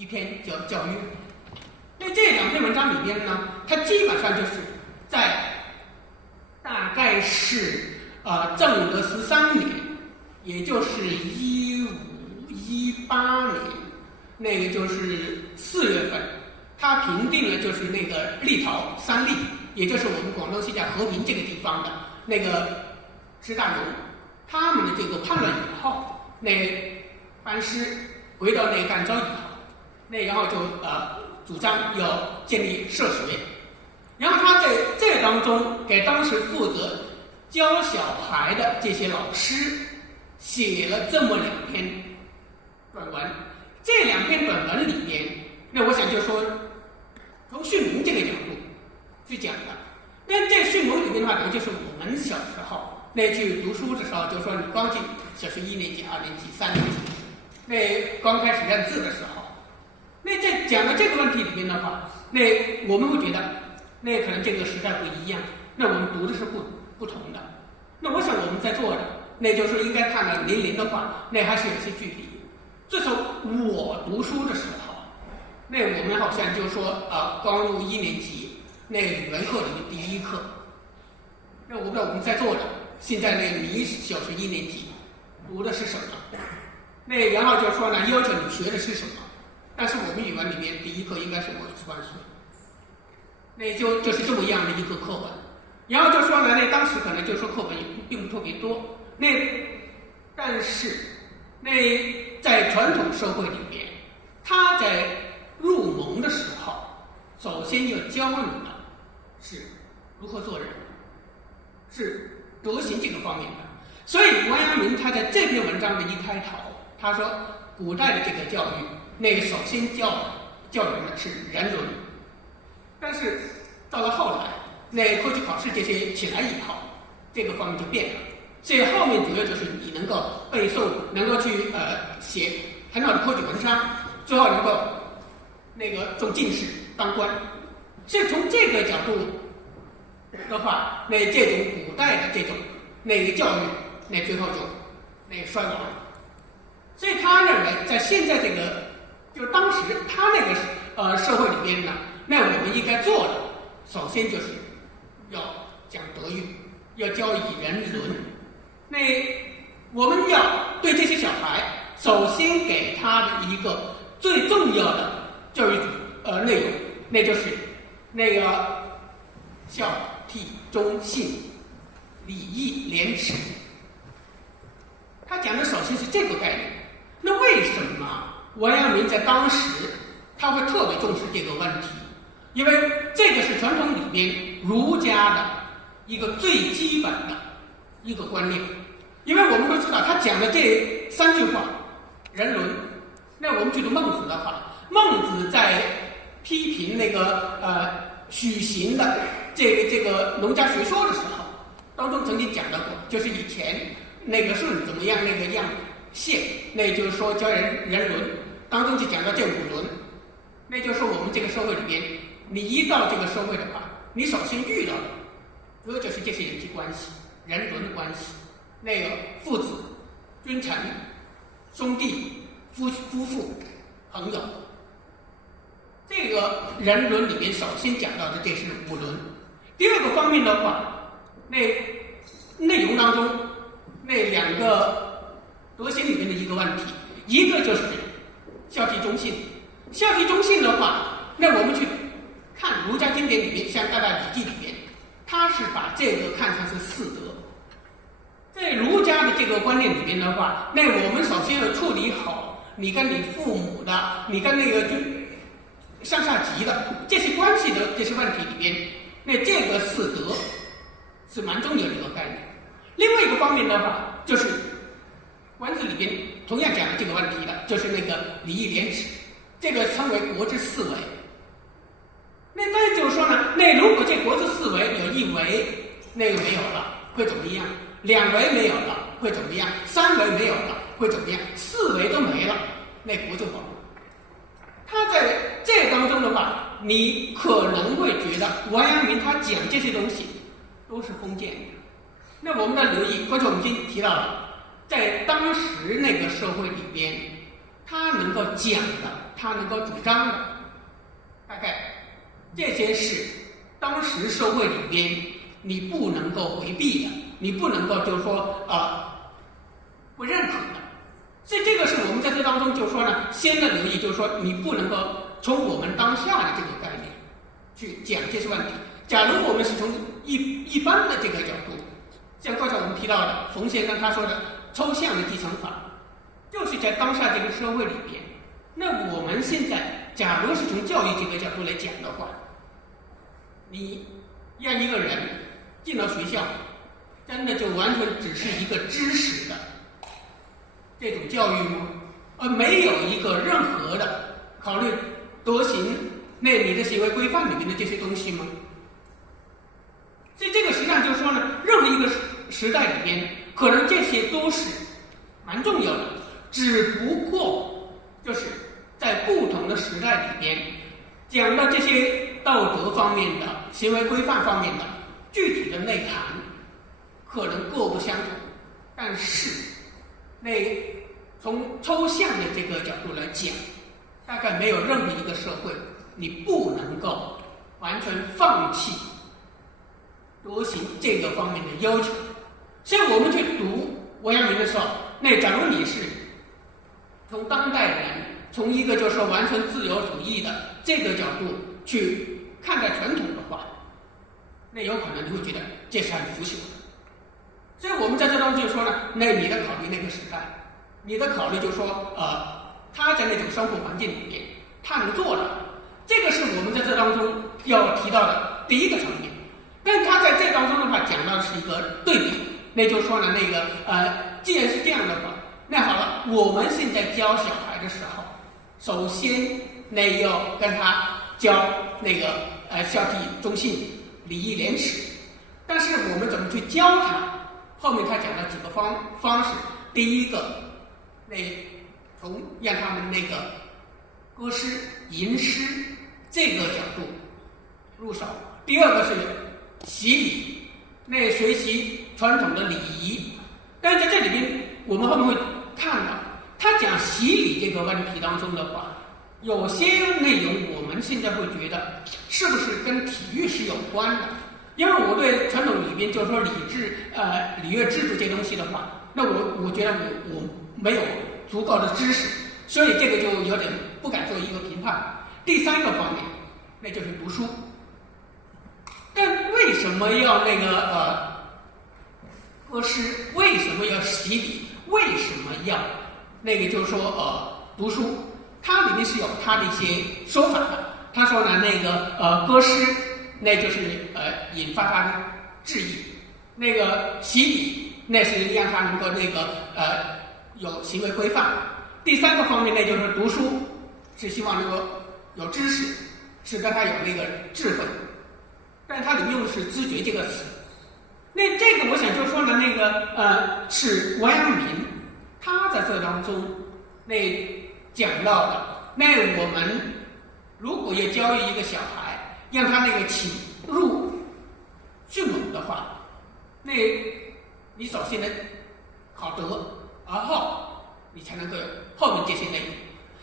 一篇叫《教育》。那这两篇文章里边呢，它基本上就是在大概是正德13年，也就是1518年，那个就是4月份，他平定了就是那个立陶三立，也就是我们广东现在和平这个地方的那个支大荣，他们的这个叛乱以后，那班师回到那赣州以后，那然后就主张要建立社学，然后他在这当中给当时负责教小孩的这些老师写了这么2篇短文。这2篇短文里面，那我想就说从训蒙这个角度去讲的。那这训蒙里面的话，可能就是我们小时候那去读书的时候，就说你刚进小学1年级、2年级、3年级，那刚开始认字的时候，那在讲到这个问题里面的话，那我们会觉得，那可能这个时代不一样，那我们读的是不同的。那我想我们在做的，那就是应该看到年龄的话，那还是有些距离。自从我读书的时候，那我们好像就说刚入1年级，那语文课里面第1课。那我不知道我们在座的，现在那你小学1年级读的是什么？那然后就说呢，要求你学的是什么？但是我们语文里面第1课应该是我是万岁，那就是这么样的一个课文。然后就说呢，那当时可能就说课文也并不特别多，但是那在传统社会里面，他在入蒙的时候，首先要教你的是如何做人，是德行这个方面的。所以王阳明他在这篇文章的一开头，他说古代的这个教育，那个首先教人的是人伦，但是到了后来，那科举考试这些起来以后，这个方面就变了。所以后面主要就是你能够背诵，能够去写很好的科举文章，最后能够那个中进士当官。所以从这个角度的话，那这种古代的这种那个教育，那最后就那衰亡了。所以他认为，在现在这个就是当时他那个社会里边呢，那我们应该做的，首先就是要讲德育，要教以人伦。那我们要对这些小孩，首先给他的一个最重要的教育内容，那就是那个孝悌忠信礼义廉耻。他讲的首先是这个概念。那为什么王阳明在当时他会特别重视这个问题？因为这个是传统里面儒家的一个最基本的一个观念。因为我们会知道他讲的这3句话人伦，那我们去读孟子的话，孟子在批评那个许行的这个农家学说的时候，当中曾经讲到过，就是以前那个舜怎么样那个样谢，那就是说教人伦，当中就讲到这5伦。那就是说我们这个社会里边，你一到这个社会的话，你首先遇到的主要就是这些人际关系、人伦的关系，那个父子、君臣、兄弟、夫妇、朋友。这个人伦里面首先讲到的这是5伦。第二个方面的话，那内容当中那2个德行里面的一个问题，一个就是孝悌忠信。孝悌忠信的话，那我们去看儒家经典里面，像大礼记里面，他是把这个看成是4德。在儒家的这个观念里面的话，那我们首先要处理好你跟你父母的，你跟那个就上下级的这些关系的这些问题里边，那这个4德是蛮重要的一个概念。另外一个方面的话，就是管子里边同样讲了这个问题的，就是那个礼义廉耻，这个称为国之4维。那就是说呢，那如果这国之4维有1维那个没有了，会怎么样？2维没有了会怎么样？3维没有了会怎么样？4维都没了，那国就亡了。他在这当中的话，你可能会觉得王阳明他讲这些东西都是封建的。那我们要留意，刚才我们已经提到了，在当时那个社会里边，他能够讲的，他能够主张的，大概这些是当时社会里边你不能够回避的，你不能够就是说不认可的。所以这个是我们在这当中就是说呢，先的留意就是说你不能够从我们当下的这个概念去讲这些问题。假如我们是从一般的这个角度，像刚才我们提到的冯先生他说的抽象的继承法，就是在当下这个社会里边，那我们现在假如是从教育这个角度来讲的话，你让一个人进到学校，真的就完全只是一个知识的这种教育吗？而没有一个任何的考虑德行、那你的行为规范里面的这些东西吗？所以这个实际上就是说呢，任何一个时代里边，可能这些都是蛮重要的，只不过就是在不同的时代里边，讲到这些道德方面的、行为规范方面的具体的内涵，可能各不相同，但是从抽象的这个角度来讲，大概没有任何一个社会你不能够完全放弃德行这个方面的要求。所以我们去读王阳明的时候，那假如你是从当代人，从一个就是说完全自由主义的这个角度去看待传统的话，那有可能你会觉得这是很腐朽的。所以我们在这当中就说呢，那你的考虑那个时代，你的考虑就是说他在那种生活环境里面他能做到的，这个是我们在这当中要提到的第一个层面。但他在这当中的话讲到的是一个对比，那就是说呢，既然是这样的话，那好了，我们现在教小孩的时候，首先要跟他教孝悌忠信、礼义廉耻，但是我们怎么去教他？后面他讲了几个方式。第一个，从让他们歌诗、吟诗这个角度入手。第二个是习礼，学习传统的礼仪。但是在这里边，我们后面会看到，他讲习礼这个问题当中的话，有些内容我们现在会觉得是不是跟体育是有关的？因为我对传统里边就是说礼乐制度这东西的话，那我觉得我没有足够的知识，所以这个就有点不敢做一个评判。第三个方面，那就是读书。但为什么要歌诗？为什么要习礼？为什么要就是说读书？它里面是有它的一些说法的。他说呢，歌诗那就是引发他的志意，习礼那是让他能够有行为规范。第三个方面呢，就是读书是希望能够有知识，使得他有智慧。但它里面用的是知觉这个词。那这个我想就说呢，是王阳明他在这当中讲到的。那我们如果要教育一个小孩，让他起入迅猛的话，你首先考德，而后你才能够有后面这些内容。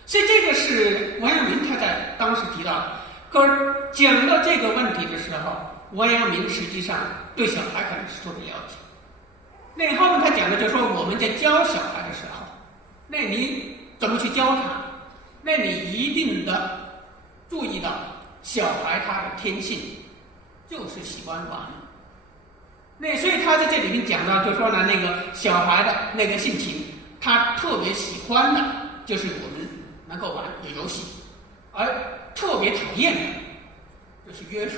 所以这个是王阳明他在当时提到的。可是讲到这个问题的时候，王阳明实际上对小孩可能是特别了解。后面他讲的就是说，我们在教小孩的时候，你怎么去教他？你一定的注意到小孩他的天性就是喜欢玩。所以他在这里面讲到，就说呢，小孩的性情，他特别喜欢的就是我们能够玩有游戏，而特别讨厌的就是约束。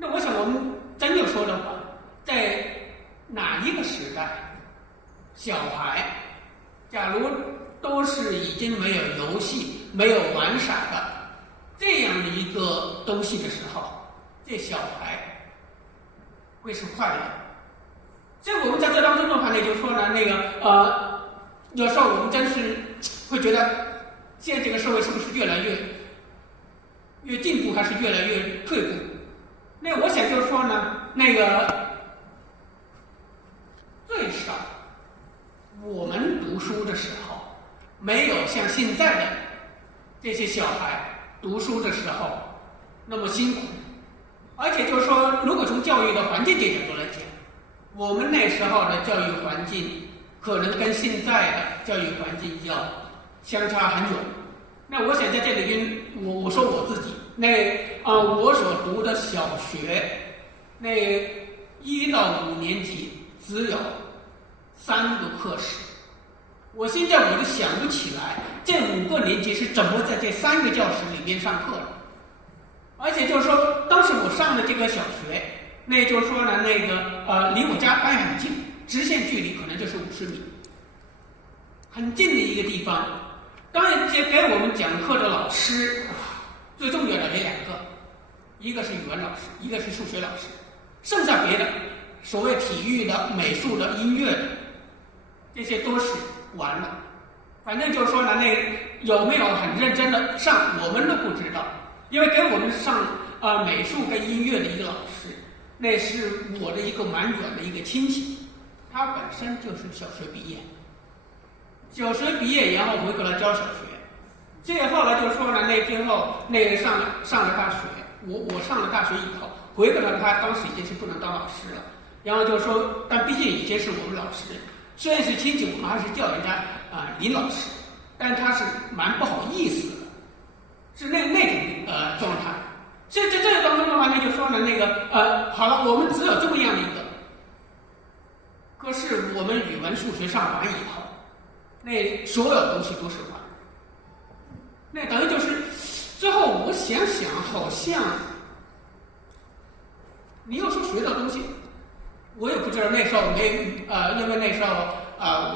我想我们真要说的话，在哪一个时代，小孩假如都是已经没有游戏、没有玩耍的这样的一个东西的时候，这小孩会是快乐。所以我们在这当中的话呢，就说呢，有时候我们真是会觉得，现在这个社会是不是越来越进步，还是越来越退步？我想就是说呢，最少我们读书的时候，没有像现在的这些小孩读书的时候那么辛苦，而且就是说，如果从教育的环境这角度来讲，我们那时候的教育环境可能跟现在的教育环境要相差很远。那我想在这里边，我说我自己，我所读的小学，那1到5年级只有3个课时。我现在我都想不起来这5个年级是怎么在这3个教室里边上课的。而且就是说，当时我上的这个小学，那就是说呢，离我家还很近，直线距离可能就是50米，很近的一个地方。当然，给我们讲课的老师，最重要的有2个，一个是语文老师，一个是数学老师，剩下别的，所谓体育的、美术的、音乐的，这些都是完了。反正就是说呢，有没有很认真的上，我们都不知道。因为给我们上美术跟音乐的一个老师，那是我的一个蛮远的一个亲戚，他本身就是小学毕业，然后回过来教小学。这后来就说呢，最后上了大学，我上了大学以后回过来，他当时已经是不能当老师了。然后就说，但毕竟已经是我们老师，虽然是亲戚，我们还是叫人家林老师，但他是蛮不好意思的。是那种状态，所以在这个当中的话，那就说呢，好了，我们只有这么样的一个。可是我们语文、数学上完以后，那所有东西都是完。那等于就是最后我想想，好像你要说学到东西，我也不知道那时候因为那时候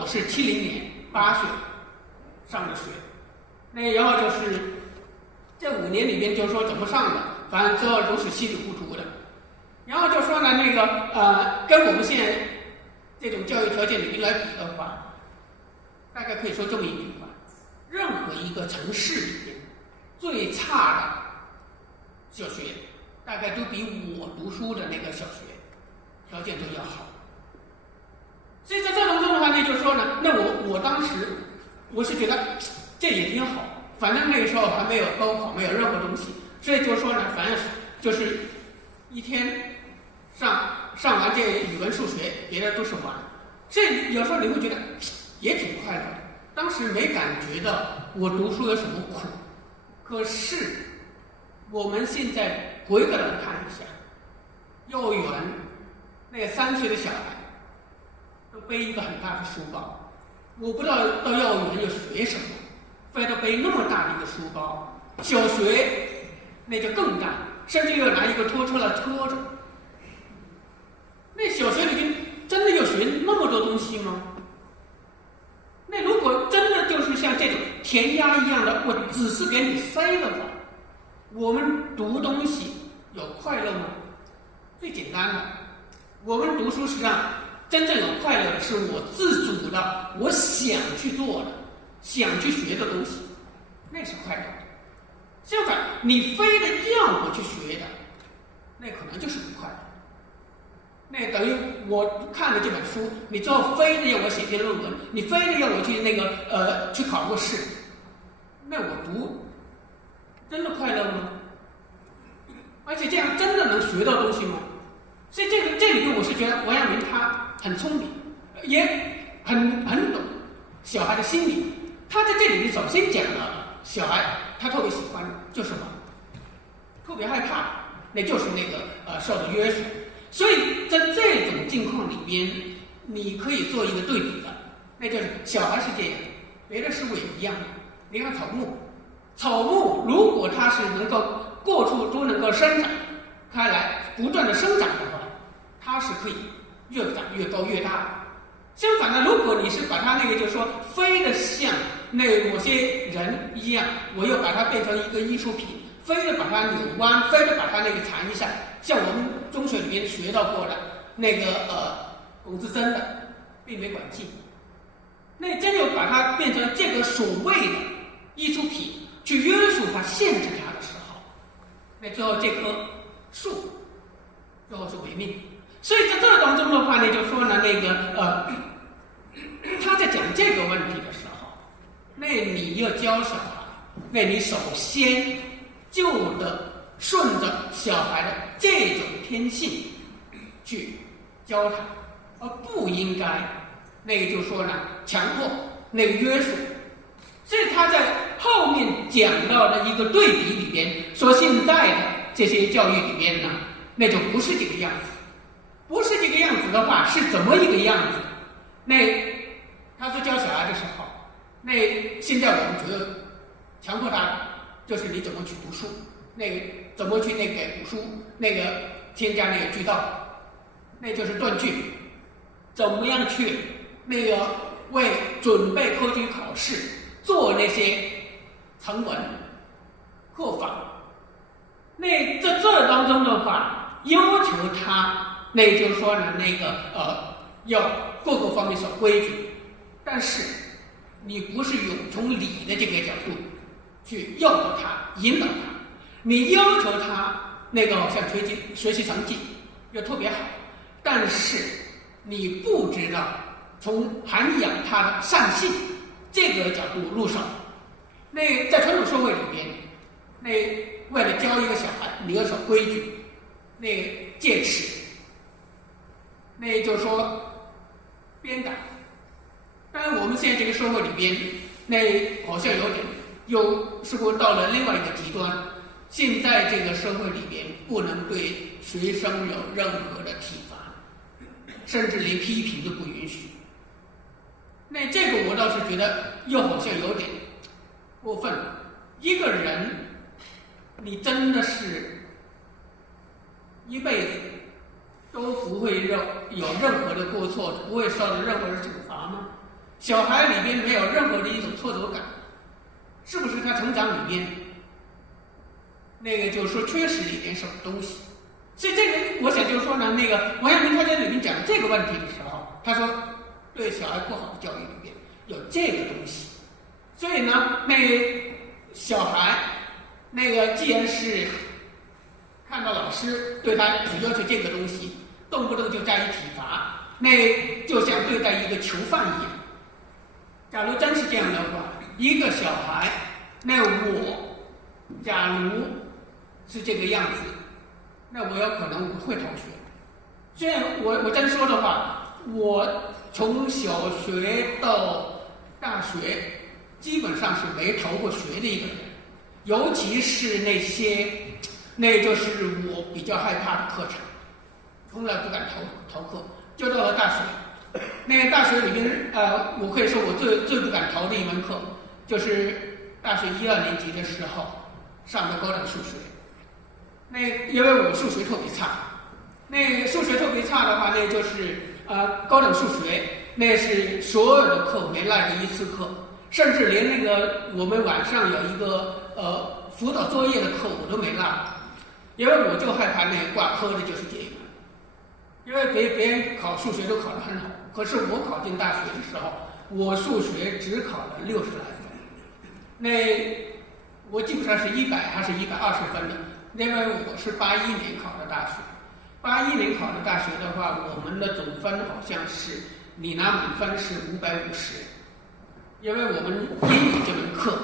我是70年8岁上的学，然后就是。这5年里边就说怎么上的，反正最后都是稀里糊涂的。然后就说呢，跟我们现在这种教育条件里面来比的话，大概可以说这么一句话：任何一个城市里边最差的小学，大概都比我读书的那个小学条件都要好。所以在这当中的话呢，就是说呢，我当时我是觉得这也挺好。反正那个时候还没有高考，没有任何东西，所以就说呢，反正就是一天上完这语文、数学，别的都是玩。这有时候你会觉得也挺快乐的。当时没感觉到我读书有什么苦，可是我们现在回过来看一下，幼儿园那3岁的小孩都背一个很大的书包，我不知道到幼儿园要学什么。非得背那么大的一个书包，小学那就更大，甚至要拿一个拖车来拖着。那小学里面真的要学那么多东西吗？那如果真的就是像这种填鸭一样的，我只是给你塞的话，我们读东西有快乐吗？最简单的，我们读书实际上真正有快乐的是我自主的，我想去做的。想去学的东西，那是快乐的。相反，你非得要我去学的，那可能就是不快乐。那等于我看了这本书，你最后非得要我写篇论文，你非得要我去去考个试，那我读真的快乐吗？而且这样真的能学到东西吗？所以这里边我是觉得王阳明他很聪明，也很懂小孩的心理。他在这里面首先讲了小孩他特别喜欢的就是什么，特别害怕，那就是受的约束。所以在这种境况里边，你可以做一个对比的，那就是小孩是这样，别的事物也一样的。你看草木如果它是能够各处都能够生长开来，不断的生长的话，它是可以越长越高越大的。相反呢，如果你是把它就是说非得像某些人一样，我又把它变成一个艺术品，非得把它扭弯，非得把它缠一下，像我们中学里面学到过的龚自珍的并没管径，那真有把它变成这个所谓的艺术品去约束它、限制它的时候，那最后这棵树最后是违命。所以在这当中的话呢，就说呢他在讲这个问题的时候，那你要教小孩，那你首先就得顺着小孩的这种天性去教他，而不应该那个就说呢强迫那个约束。所以他在后面讲到的一个对比里边说，现在的这些教育里边呢，那就不是这个样子。不是这个样子的话，是怎么一个样子？那他说教小孩的时候，那现在我们觉得强迫他的就是你怎么去读书，那个怎么去那个读书，那个添加那个句道，那就是断句，怎么样去那个为准备科举考试做那些成文课法。那在这当中的话，要求他。那就是说呢，那个要各个方面守规矩，但是你不是从理的这个角度去诱导他、引导他，你要求他那个好像学习成绩又特别好，但是你不知道从涵养他的善性这个角度入手。那在传统社会里边，那为了教一个小孩，你要守规矩，那戒尺。那就是说，鞭打。当然，我们现在这个社会里边，那好像有点又似乎到了另外一个极端。现在这个社会里边，不能对学生有任何的体罚，甚至连批评都不允许。那这个我倒是觉得又好像有点过分了。一个人，你真的是一辈子都不会有任何的过错，不会受到任何的惩罚吗？小孩里边没有任何的一种挫折感，是不是他成长里边那个就是说缺失了一点什么东西？所以这个我想就是说呢，那个王阳明他在里面讲这个问题的时候，他说对小孩不好的教育里边有这个东西。所以呢，那个小孩那个既然是看到老师对他只要求这个东西，动不动就加以体罚，那就像对待一个囚犯一样。假如真是这样的话，一个小孩，那我假如是这个样子，那我有可能我会逃学。虽然我真说的话，我从小学到大学基本上是没逃过学的一个人，尤其是那就是我比较害怕的课程，从来不敢逃课。就到了大学，那个大学里面，我可以说我最不敢逃的一门课，就是大学1、2年级的时候上的高等数学。那因为我数学特别差，那数学特别差的话，那就是高等数学，那是所有的课没落过一次课，甚至连那个我们晚上有一个辅导作业的课我都没落。因为我就害怕那个挂科的就是这一门，因为别人考数学都考得很好，可是我考进大学的时候，我数学只考了60来分，那我基本上是100还是120分的，因为我是81年考的大学，81年考的大学的话，我们的总分好像是你拿满分是550，因为我们英语这门课，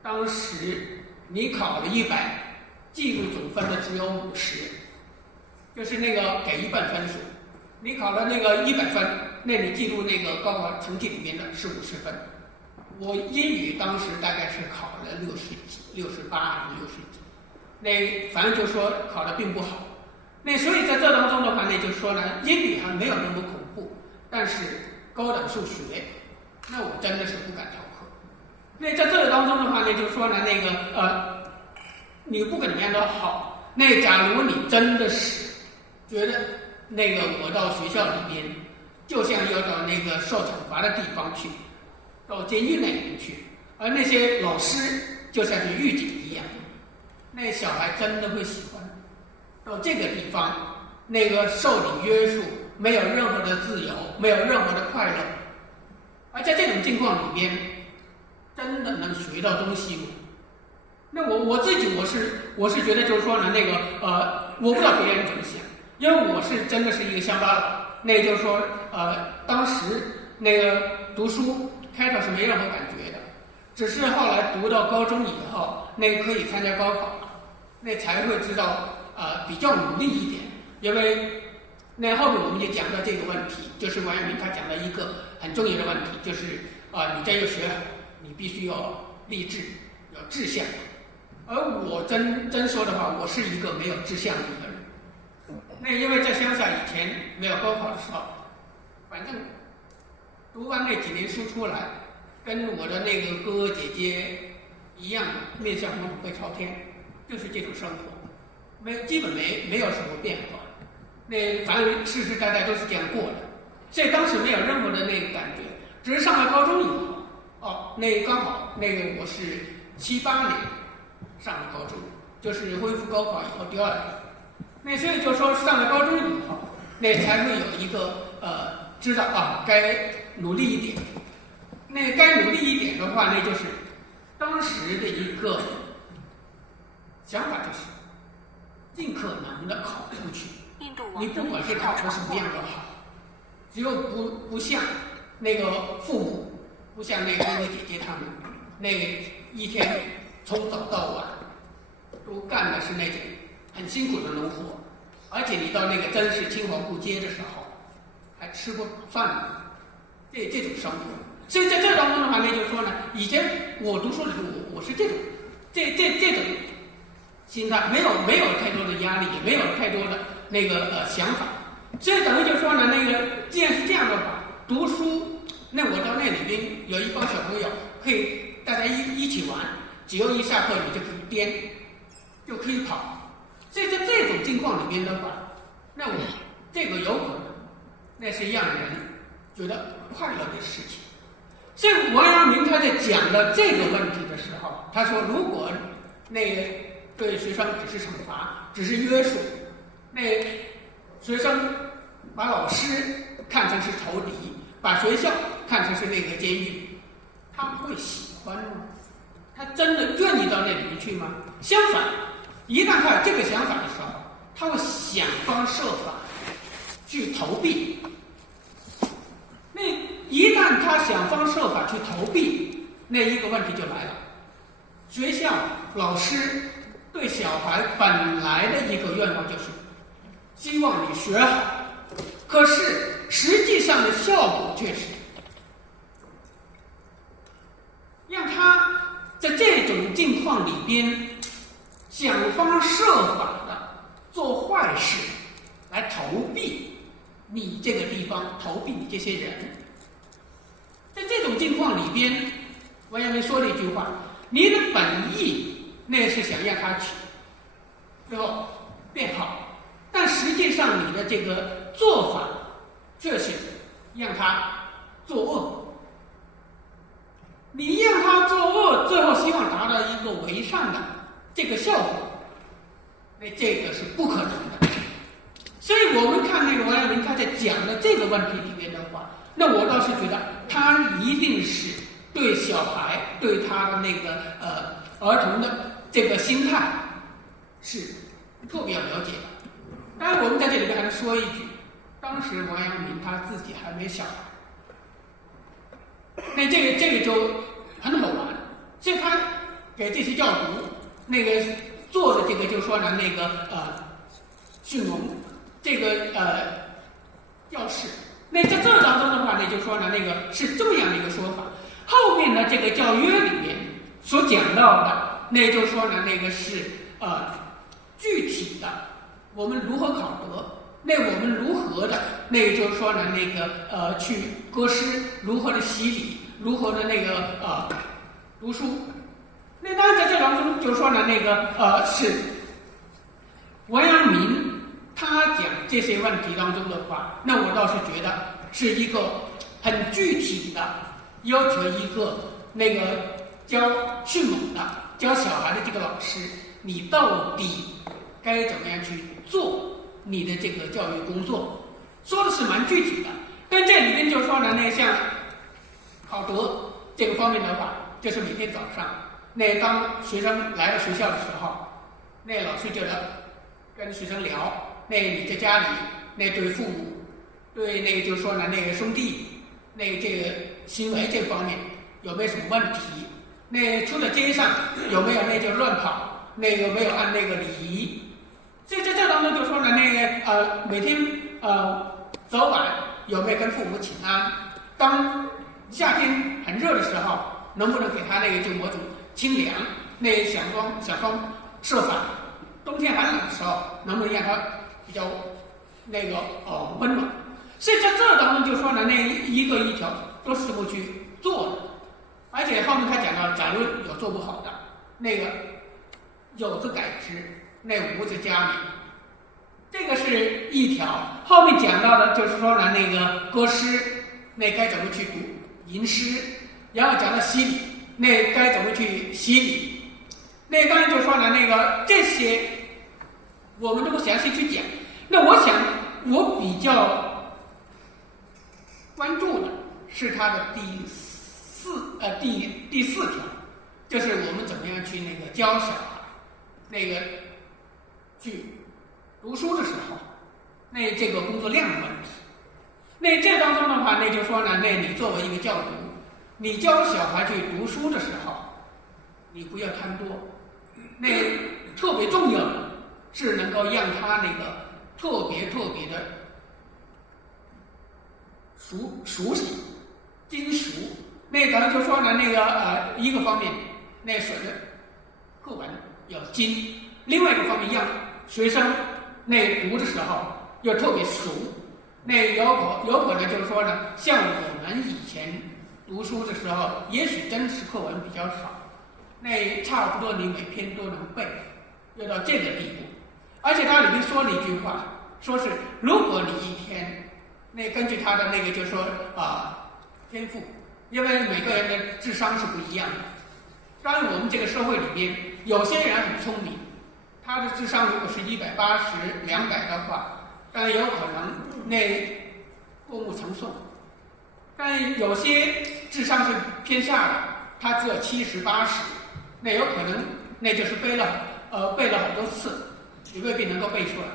当时你考了100。记录总分的只有50，就是那个给一半分数。你考了那个100分，那你记录那个高考成绩里面的是50分。我英语当时大概是考了60几、68还是60几，那反正就说考得并不好。那所以在这当中的话，那就是说呢，英语还没有那么恐怖，但是高等数学，那我真的是不敢逃课。那在这个当中的话，那就是说呢，那个你不管怎么样都好，那假如你真的是觉得那个我到学校里边，就像要到那个受惩罚的地方去，到监狱那里面去，而那些老师就像是狱警一样，那小孩真的会喜欢到这个地方，那个受你约束，没有任何的自由，没有任何的快乐，而在这种境况里边，真的能学到东西吗？那我自己我是觉得就是说呢，那个我不知道别人怎么想，因为我是真的是一个乡巴佬，那就是说当时那个读书开头是没任何感觉的，只是后来读到高中以后，那可以参加高考了，那才会知道比较努力一点，因为那后面我们就讲到这个问题，就是王阳明他讲了一个很重要的问题，就是你这个学你必须要立志，有志向。而我真说的话，我是一个没有志向的一个人。那因为在乡下以前没有高考的时候，反正读完那几年书出来，跟我的那个哥哥姐姐一样的，面向黄土背朝天，就是这种生活，基本没有什么变化。那反正世世代代都是这样过的，所以当时没有任何的那个感觉。只是上了高中以后，那刚好那个我是78年上了高中，就是恢复高考以后第2年。那所以就说上了高中以后，那才会有一个知道该努力一点。那该努力一点的话，那就是当时的一个想法，就是尽可能的考出去。你不管是考成什么样都好，只有不像那个父母，不像那个哥哥姐姐他们，那一天从早到晚都干的是那种很辛苦的农活，而且你到那个真是青黄不接的时候，还吃不饱饭呢，这种生活。所以在这当中的话呢，就是说呢，以前我读书的时候，我是这种心态，没有太多的压力，也没有太多的那个想法。所以等于就是说呢，那个既然是这样的话，读书，那我到那里边有一帮小朋友，可以大家一起玩，只要一下课你就可以颠，就可以跑。所以在这种境况里边的话，那我这个有可能，那是让人觉得快乐的事情。所以王阳明他在讲的这个问题的时候，他说，如果那个对学生只是惩罚，只是约束，那学生把老师看成是仇敌，把学校看成是那个监狱，他会喜欢吗？他真的愿意到那里面去吗？相反，一旦他有这个想法的时候，他会想方设法去逃避。那一旦他想方设法去逃避，那一个问题就来了。学校老师对小孩本来的一个愿望就是希望你学好，可是实际上的效果却是让他在这种境况里边想方设法的做坏事来逃避你这个地方，逃避你这些人。在这种境况里边，王阳明说了一句话，你的本意那是想让他去最后变好，但实际上你的这个做法却是让他作恶。你让他作恶，最后希望达到一个为善的这个效果，那这个是不可能的。所以我们看那个王阳明他在讲的这个问题里面的话，那我倒是觉得他一定是对小孩，对他的那个儿童的这个心态是特别了解的。当然我们在这里边还能说一句，当时王阳明他自己还没小孩，那这个就很好玩。所以他给这些教徒那个做的这个就是说呢，那个训农这个教士，那在这当中的话呢，就是说呢，那个是这么样的一个说法。后面的这个教约里面所讲到的，那就是说呢，那个是具体的我们如何考得，那我们如何的，那个就是说呢，那个去歌诗，如何的洗礼，如何的那个读书。那当然在这当中就是说呢，那个是王阳明他讲这些问题当中的话，那我倒是觉得是一个很具体的要求一个那个教训农的教小孩的这个老师，你到底该怎么样去做你的这个教育工作，说的是蛮具体的。但这里面就说呢，那像考得这个方面的话，就是每天早上，那当学生来到学校的时候，那老师就得跟学生聊，那你在家里那对父母，对那个就是说呢，那个兄弟，那个这个行为这方面有没有什么问题？那出了街上有没有那就乱跑，那个没有按那个礼仪。所以在这当中就说呢，那个每天早晚有没有跟父母请安？当夏天很热的时候，能不能给他那个就某种清凉？那想方设法，冬天寒冷的时候，能不能让他比较那个温暖？所以在这当中就说呢，那一个一条都是会去做的。而且后面他讲到，假如有做不好的，那个有则改之，那无则加勉。这个是一条。后面讲到的就是说呢，那个歌诗，那该怎么去读吟诗，然后讲到洗礼，那该怎么去洗礼。那当然就是说呢，那个这些我们都不详细去讲。那我想我比较关注的是他的第四条，就是我们怎么样去那个教小孩那个去读书的时候，那这个工作量的问题。那这当中的话，那就说呢，那你作为一个教读，你教小孩去读书的时候，你不要贪多。那特别重要的是能够让他那个特别的熟悉精熟。那咱们就说呢，那个一个方面，那选的课文要精；另外一个方面，让学生那读的时候要特别熟。那有可能就是说呢，像我们以前读书的时候，也许真实课文比较少，那差不多你每篇都能背，要到这个地步。而且它里面说了一句话，说是如果你一天，那根据他的那个就是说天赋。因为每个人的智商是不一样的，当然我们这个社会里边，有些人很聪明，他的智商如果是180、200的话，当然有可能那过目成诵。但有些智商是偏下的，他只有70、80，那有可能那就是背了好多次，也未必能够背出来。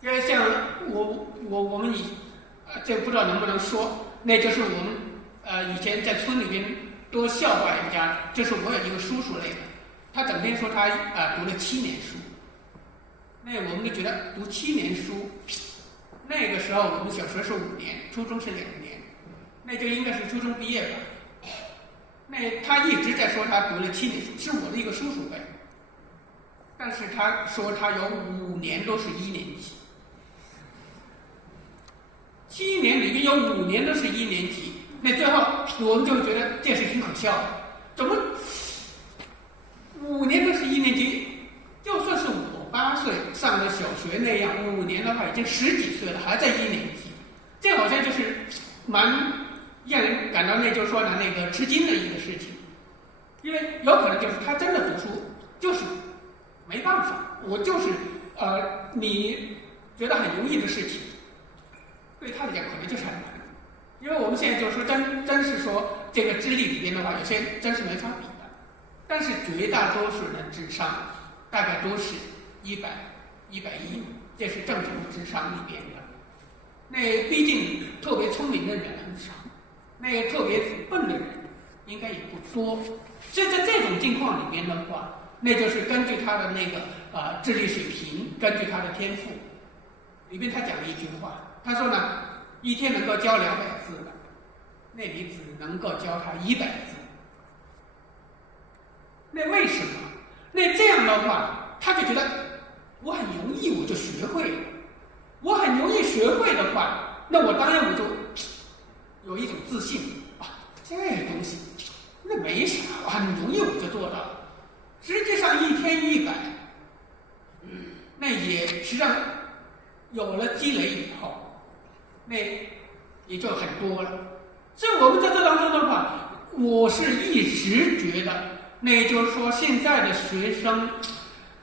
因为像我们这不知道能不能说，那就是我们。以前在村里边多笑话人家，就是我有一个叔叔类的，他整天说他读了7年书，那我们就觉得读7年书，那个时候我们小学是5年，初中是2年，那就应该是初中毕业吧。那他一直在说他读了7年书，是我的一个叔叔辈，但是他说他有5年都是1年级，7年里面有5年都是1年级。那最后我们就觉得这是挺可笑的，怎么5年都是1年级？就算是我8岁上的小学那样，5年的话已经10几岁了，还在1年级，这好像就是蛮让人感到那就是说呢那个吃惊的一个事情，因为有可能就是他真的读书就是没办法，我就是你觉得很容易的事情，对他来讲可能就是很难。因为我们现在就是说真是说这个智力里边的话，有些真是没法比的，但是绝大多数人智商大概都是100、110，这是正常的智商里边的。那毕竟特别聪明的人很少，那特别笨的人应该也不多。所以在这种境况里边的话，那就是根据他的那个智力水平，根据他的天赋，里边他讲了一句话，他说呢。一天能够教200字的，那你只能够教他100字。那为什么？那这样的话，他就觉得我很容易我就学会了。我很容易学会的话，那我当然我就有一种自信啊，这东西那没啥，很容易我就做到了。实际上一天100，那也实际上有了积累以后。那也就很多了，所以我们在这当中的话，我是一直觉得，那就是说现在的学生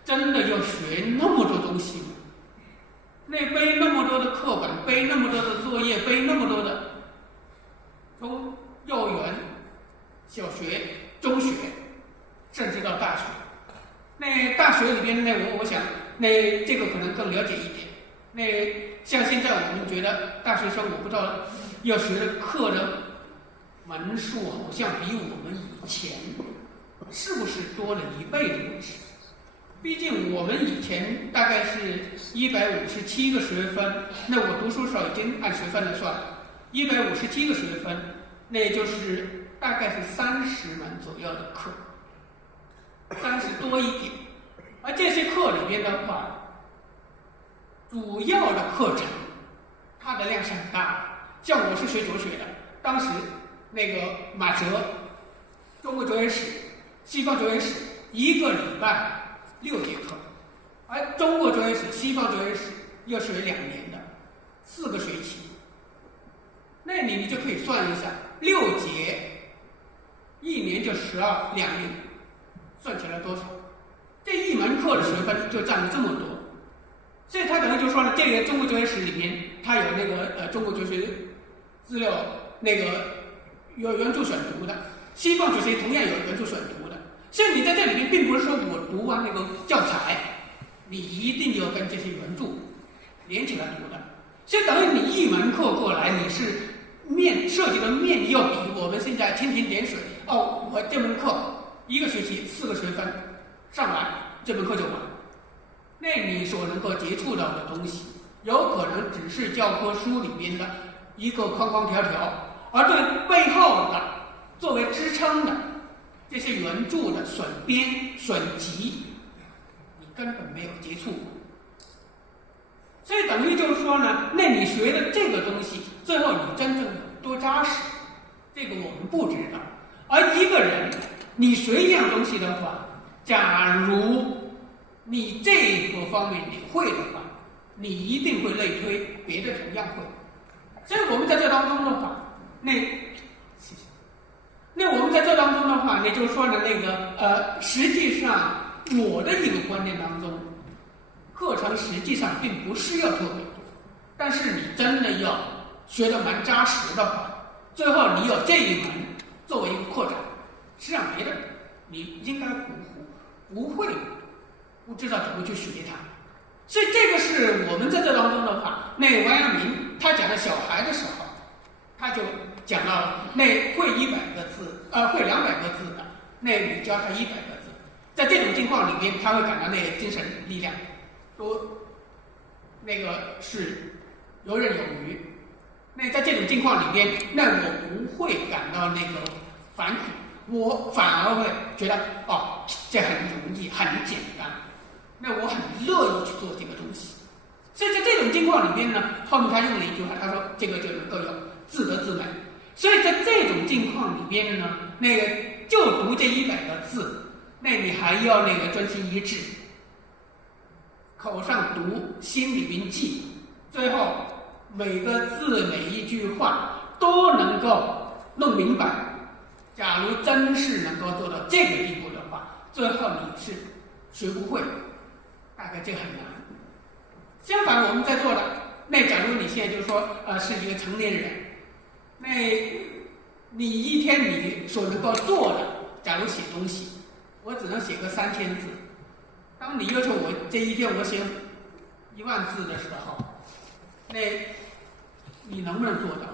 真的要学那么多东西吗？那背那么多的课本，背那么多的作业，背那么多的，从幼儿园、小学、中学，甚至到大学。那大学里边，那我想，那这个可能更了解一点。那像现在我们觉得大学生，我不知道要学的课的门数好像比我们以前是不是多了1倍的问题？毕竟我们以前大概是157个学分，那我读书的时候已经按学分来算，157个学分，那也就是大概是30门左右的课，30多一点。而这些课里边的话，主要的课程它的量是很大的。像我是学哲学的，当时那个马哲、中国哲学史、西方哲学史1个礼拜6节课，而中国哲学史、西方哲学史要学2年的4个学期。那你就可以算一下，6节1年就12，2年算起来多少？这一门课的学分就占了这么多。所以他等于就说呢，这个中国哲学史里面，它有那个中国哲学资料那个有原著选读的，西方哲学同样有原著选读的。所以你在这里面并不是说我读完那个教材，你一定要跟这些原著连起来读的。所以等于你一门课过来，你是涉及的面要比我们现在蜻蜓点水。哦，我这门课1个学期4个学分上完，这门课就完。那你所能够接触到的东西，有可能只是教科书里面的一个框框条条，而对背后的作为支撑的这些原著的选编选集，你根本没有接触过。所以等于就是说呢，那你学的这个东西，最后你真正有多扎实，这个我们不知道。而一个人，你学一样东西的话，假如你这个方面你会的话，你一定会类推别的同样会。所以我们在这当中的话，那我们在这当中的话，也就是说呢，实际上我的一个观念当中，课程实际上并不是要特别多，但是你真的要学得蛮扎实的话，最后你有这一门作为一个扩展，实际上别的你应该不会不知道怎么去学它。所以这个是我们在这当中的话，那王阳明他讲的小孩的时候，他就讲到了那会100个字，会200个字的，那你教他100个字，在这种情况里边，他会感到那个精神力量都那个是游刃有余。那在这种境况里边，那我不会感到那个反苦，我反而会觉得哦，这很容易，很简单。那我很乐意去做这个东西。所以在这种境况里边呢，后面他用了一句话，他说这个就能够有自得自美。所以在这种境况里边呢，那个就读这100个字，那你还要那个专心一致，口上读，心里边记，最后每个字每一句话都能够弄明白。假如真是能够做到这个地步的话，最后你是学不会，大概这很难。相反，我们在做的，那假如你现在就说是一个成年人，那你一天你所能够做的，假如写东西，我只能写个3000字。当你要求我这一天我写10000字的时候，那你能不能做到？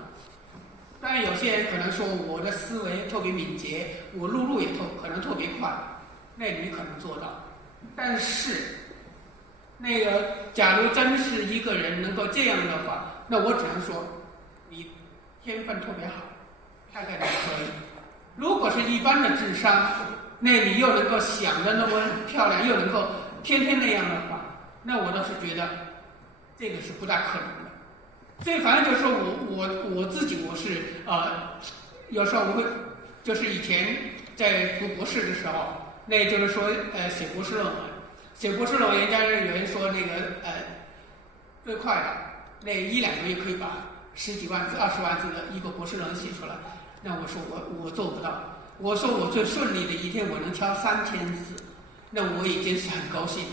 当然，有些人可能说我的思维特别敏捷，我录入也可能特别快，那你可能做到。但是，假如真是一个人能够这样的话，那我只能说，你天分特别好，大概就可以。如果是一般的智商，那你又能够想得那么漂亮，又能够天天那样的话，那我倒是觉得这个是不大可能的。所以反正就是说我自己我是有时候我会就是以前在读博士的时候，那就是说写博士论文，人家有人说那个最快的那1-2个月可以把10几万字、20万字的一个博士论文写出来。那我说我做不到。我说我最顺利的一天我能挑3000字，那我已经是很高兴。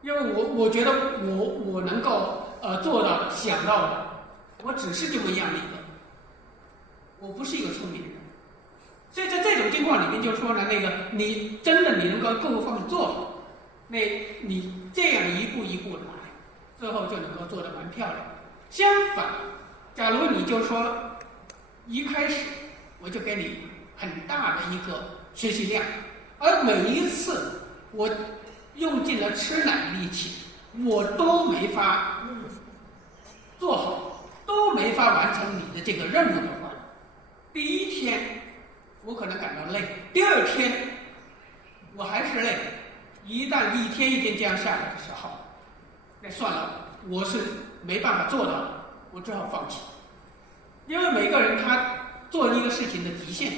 因为我觉得我能够做到的、想到的，我只是这么样的一个，我不是一个聪明人。所以在这种情况里面，就是说呢，你真的你能够各个方面做好，那你这样一步一步来，最后就能够做得蛮漂亮。相反，假如你就说一开始我就给你很大的一个学习量，而每一次我用尽了吃奶力气，我都没法做好，都没法完成你的这个任务的话，第一天我可能感到累，第二天我还是累。一旦一天一天这样下来的时候，那算了，我是没办法做到的，我只好放弃。因为每个人他做一个事情的极限，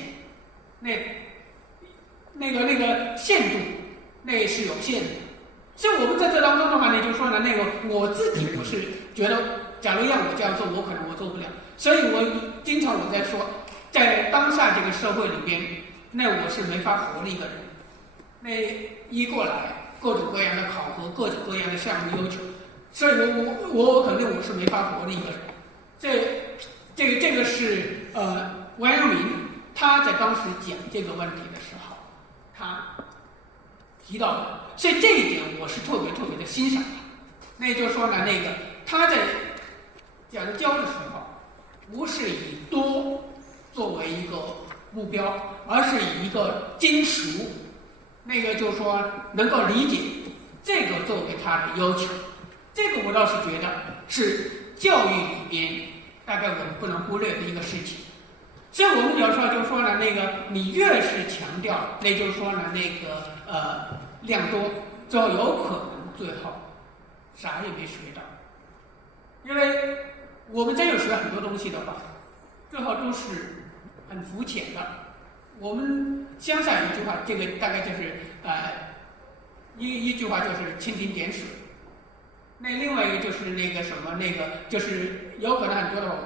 那个限度，那是有限的。所以我们在这当中的话呢，就是说呢，我自己我是觉得，假如让我这样做，我可能我做不了。所以我经常我在说，在当下这个社会里边，那我是没法活的一个人。那一过来，各种各样的考核，各种各样的项目要求，所以我肯定我是没法活的一个人。这个是王阳明他在当时讲这个问题的时候，他提到的，所以这一点我是特别特别的欣赏的。那就是说呢，他在讲教的时候，不是以多作为一个目标，而是以一个精熟，就是说能够理解这个作为他的要求。这个我倒是觉得是教育里边大概我们不能忽略的一个事情。所以我们有时候就说呢，你越是强调，那就是说呢，量多，就有可能最后啥也没学到。因为我们真有学很多东西的话，最后都是很肤浅的。我们乡下一句话，这个大概就是一句话就是蜻蜓点水。那另外一个就是就是有可能很多的，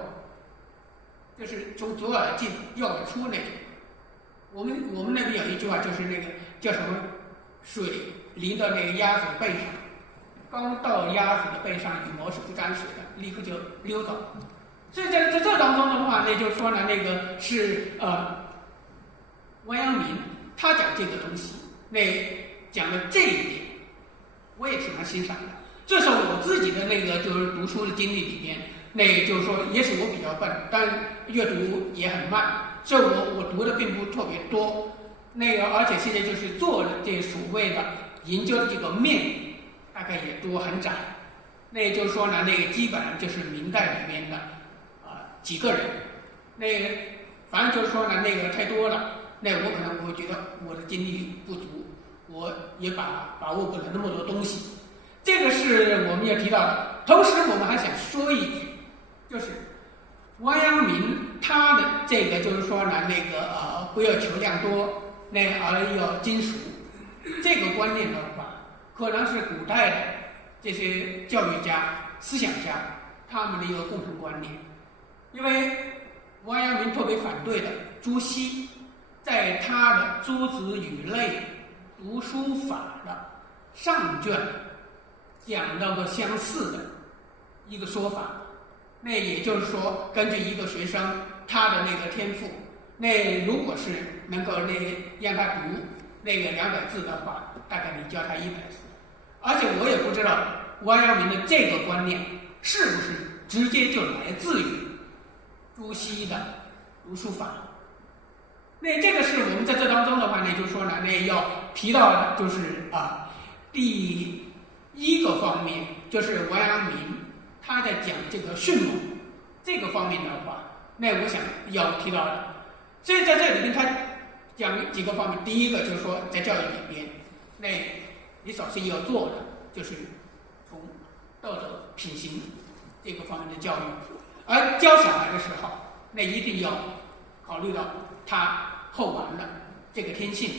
就是从左耳进右耳出那种。我们那边有一句话，就是叫什么水淋到鸭子背上，刚到鸭子的背上，羽毛是不沾水的，立刻就溜走了。所以在这当中的话，就是说呢，是王阳明他讲这个东西，讲的这一点，我也是蛮欣赏的。这是我自己的就是读书的经历里面，就是说，也许我比较笨，但阅读也很慢，所以我读的并不特别多。而且现在就是做的这所谓的研究的这个面，大概也多很窄。就是说呢，基本上就是明代里面的几个人，反正就是说呢，太多了，我可能会觉得我的精力不足，我也把握不了那么多东西。这个是我们也提到的。同时我们还想说一句，就是王阳明他的这个就是说呢，不要求量多，而要精熟，这个观念的话，可能是古代的这些教育家、思想家他们的一个共同观念。因为王阳明特别反对的朱熹，在他的《诸子语类读书法》的上卷讲到过相似的一个说法。也就是说，根据一个学生他的天赋，如果是能够让他读200字的话，大概你教他100字。而且我也不知道王阳明的这个观念是不是直接就来自于朱熹的读书法。这个是我们在这当中的话就是说呢，要提到的就是第一个方面，就是王阳明他在讲这个迅猛这个方面的话，我想要提到的。所以在这里面他讲几个方面。第一个就是说，在教育里边，你首先要做的就是从道德品行这个方面的教育，而教小孩的时候，一定要考虑到他后玩的这个天性。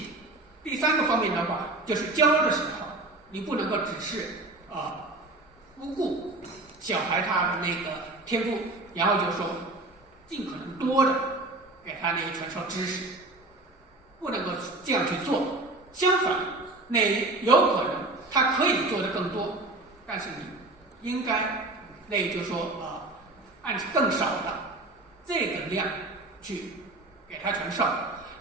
第三个方面的话，就是教的时候，你不能够只是辜负小孩他的天赋，然后就说尽可能多的给他传授知识，不能够这样去做。相反，有可能他可以做的更多，但是你应该就是说按更少的这个量去给他传授。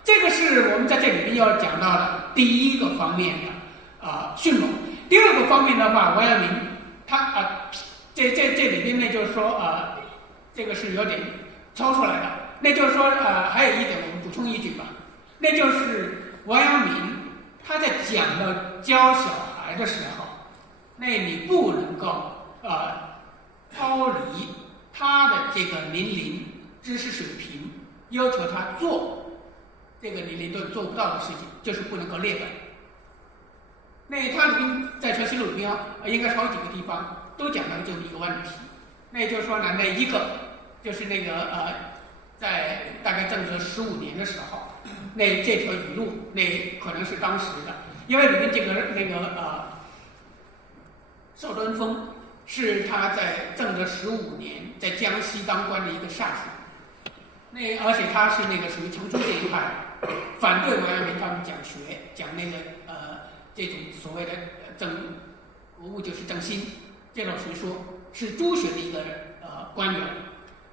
这个是我们在这里面要讲到的第一个方面的迅猛。第二个方面的话，王阳明他这里边就是说这个是有点超出来的。就是说还有一点我们补充一句吧，就是王阳明他在讲到教小孩的时候，那你不能够抛离他的这个年龄、知识水平，要求他做这个年龄段做不到的事情，就是不能够劣等。那他里面在《传习录》里面应该是好几个地方都讲到这么一个问题。那也就是说呢，那一个就是那个在大概正值15年的时候，那这条语录那可能是当时的，因为里面这个邵端峰是他在正德15年在江西当官的一个下属，那而且他是那个属于程朱这一派，反对王阳明他们讲学，讲那个这种所谓的国务就是正心这种学说，是朱学的一个官员。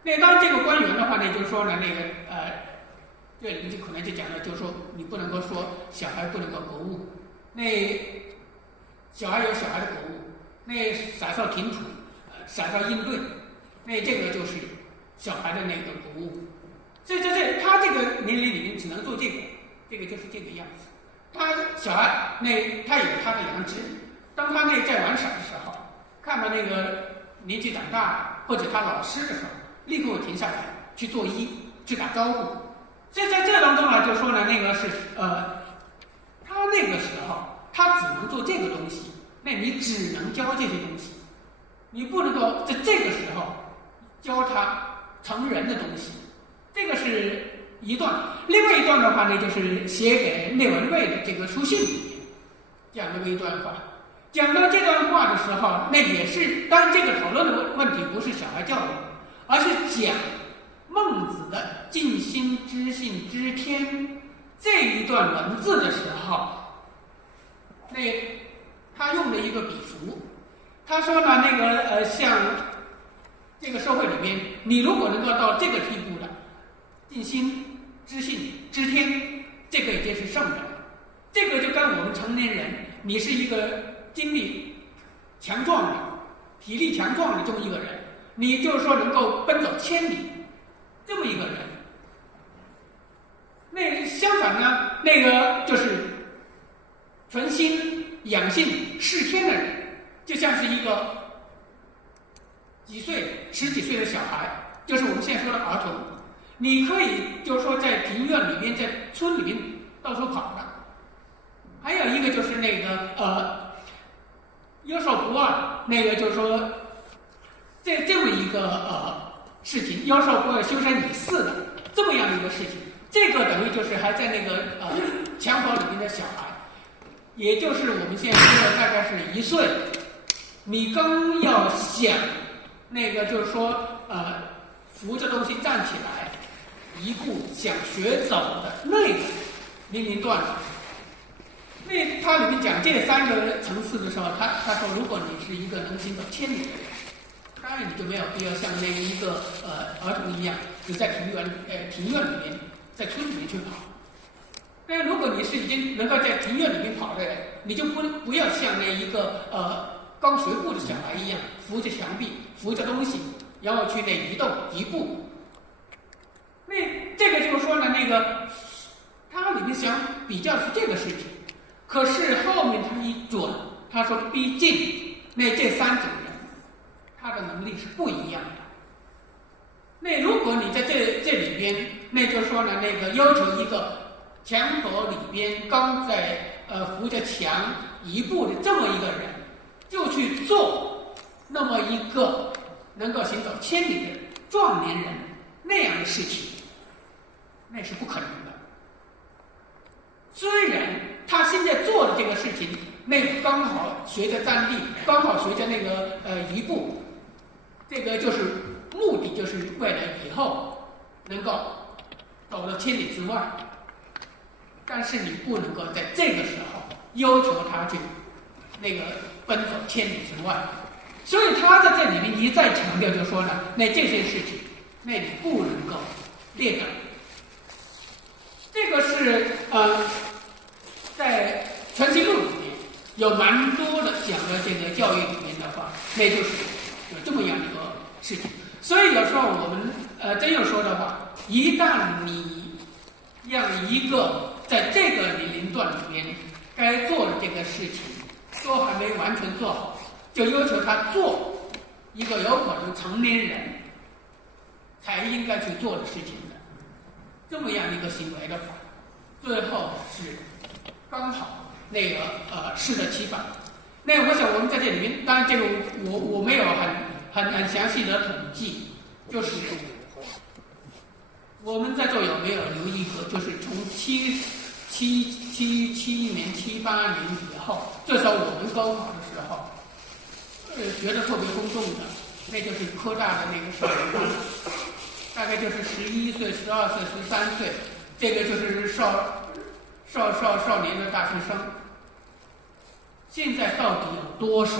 那当然这个官员的话呢，就是说呢，那个这里面就可能就讲了，就是说你不能够说小孩不能够国务，那小孩有小孩的国务。那洒扫庭土，洒扫应对，那这个就是小孩的那个国务。所以他这个年龄里面只能做这个，这个就是这个样子。他小孩那他有他的良知，当他那在玩耍的时候，看到那个年纪长大了或者他老师的时候，立刻停下来去作揖，去打招呼。所以在这当中呢，就说呢，那个是他那个时候他只能做这个东西。那你只能教这些东西，你不能够在这个时候教他成人的东西。这个是一段，另外一段的话呢，就是写给内文瑞的这个书信里面讲这么一段话。讲到这段话的时候，那也是当然这个讨论的问题不是小孩教育，而是讲孟子的尽心知性知天这一段文字的时候，那他用了一个比符，他说呢，那个像这个社会里面，你如果能够到这个地步的尽心知性知天，这个已经是圣人了。这个就跟我们成年人，你是一个精力强壮的、体力强壮的这么一个人，你就是说能够奔走千里这么一个人。那相反呢，那个就是纯心养性视天的人，就像是一个10几岁的小孩，就是我们现在说的儿童。你可以就是说在庭院里面，在村里面到处跑的。还有一个就是那个优授不二，那个就是说这么一个事情，优授不二修身以祀的这么样的一个事情，这个等于就是还在那个襁褓里面的小孩。也就是我们现在说的大概是1岁，你刚要想那个就是说扶着东西站起来，一步想学走的那个年龄段。那他里面讲这3个层次的时候，他说，如果你是一个能行走千里的人，当然你就没有必要像那一个儿童一样，只在庭院里面，在村里面去跑。但如果你是已经能够在庭院里面跑的人，你就不要像那一个刚学步的小孩一样，扶着墙壁，扶着东西，然后去那移动一步。那这个就是说呢，那个他里面想比较是这个事情，可是后面他一转，他说毕竟那这3种人，他的能力是不一样的。那如果你在这里边，那就是说呢，那个要求一个墙头里边刚在扶着墙一步的这么一个人，就去做那么一个能够行走千里的壮年人那样的事情，那是不可能的。虽然他现在做的这个事情，那刚好学着站立，刚好学着那个一步，这个就是目的，就是为了以后能够走到千里之外。但是你不能够在这个时候要求他去那个奔走千里之外，所以他在这里面一再强调，就说呢，那这些事情，那你不能够劣等。这个是在《传习录》里面有蛮多的讲的这个教育里面的话，那就是有这么样一个事情。所以有时候我们真要说的话，一旦你让一个在这个年龄段里面该做的这个事情都还没完全做好，就要求他做一个有可能成年人才应该去做的事情的这么样一个行为的话，最后是刚好适得其反。那我想我们在这里面，当然这个我没有很详细的统计，就是我们在座有没有留意过，就是从七年、78年以后，至少我们高考的时候，觉得特别轰动的，那就是科大的那个少年班，大概就是11岁、12岁、13岁，这个就是少年的大学生。现在到底有多少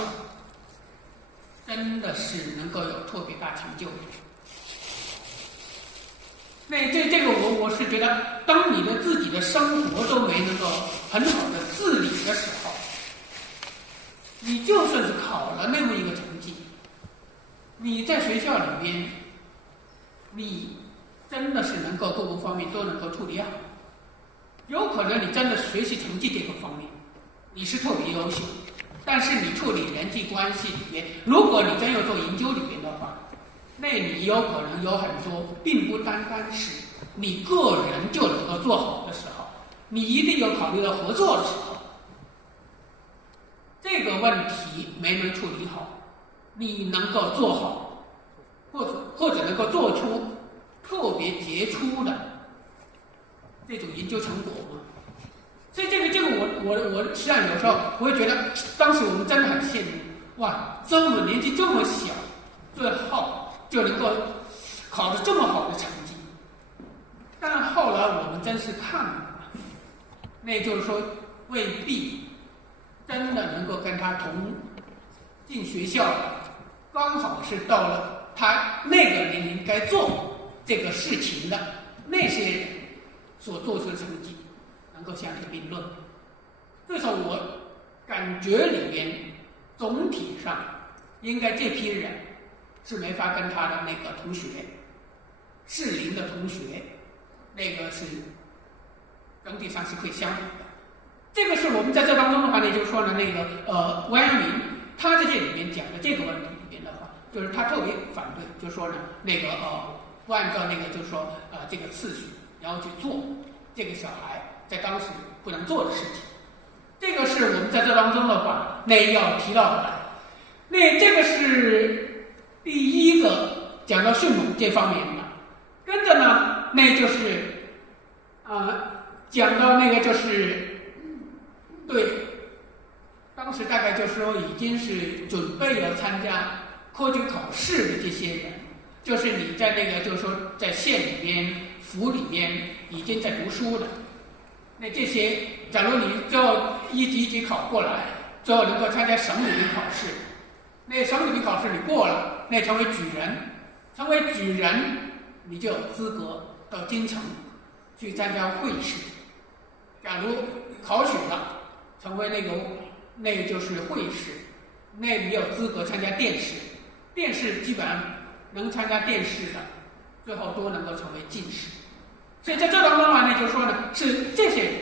真的是能够有特别大成就的？那这个我是觉得，当你的自己的生活都没能够很好的自理的时候，你就算是考了那么一个成绩，你在学校里边，你真的是能够各个方面都能够处理好。有可能你真的学习成绩这个方面你是特别优秀，但是你处理人际关系里面，如果你真要做研究里面的话，那你有可能有很多并不单单是你个人就能够做好的时候，你一定有考虑到合作的时候，这个问题没能处理好，你能够做好，或者能够做出特别杰出的这种研究成果吗？所以这个我实际上有时候我会觉得，当时我们真的很羡慕，哇，这么年纪这么小，最后就能够考得这么好的成绩。但后来我们真是看了，那就是说未必真的能够跟他同进学校的，刚好是到了他那个年龄该做这个事情的那些人所做出的成绩能够相提并论。至少我感觉里面总体上应该这批人是没法跟他的那个同学适龄的同学那个是整体上是可以相比的。这个是我们在这当中的话呢，就是说呢，王阳明他在这里面讲的这个问题里面的话，就是他特别反对，就是说呢，不按照就是说这个次序，然后去做这个小孩在当时不能做的事情。这个是我们在这当中的话，那要提到的。那这个是第一个讲到迅猛这方面的，跟着呢，那就是讲到就是对，当时大概就是说已经是准备要参加科举考试的这些人，就是你在就是说在县里边、府里边已经在读书的，那这些，假如你最后一级一级考过来，最后能够参加省里的考试，那省里的考试你过了，那成为举人，成为举人，你就有资格到京城去参加会试。假如考取了，成为那个就是会试，那你有资格参加殿试，殿试基本上能参加殿试的，最后都能够成为进士。所以在这当中的话呢，就是说呢，是这些人，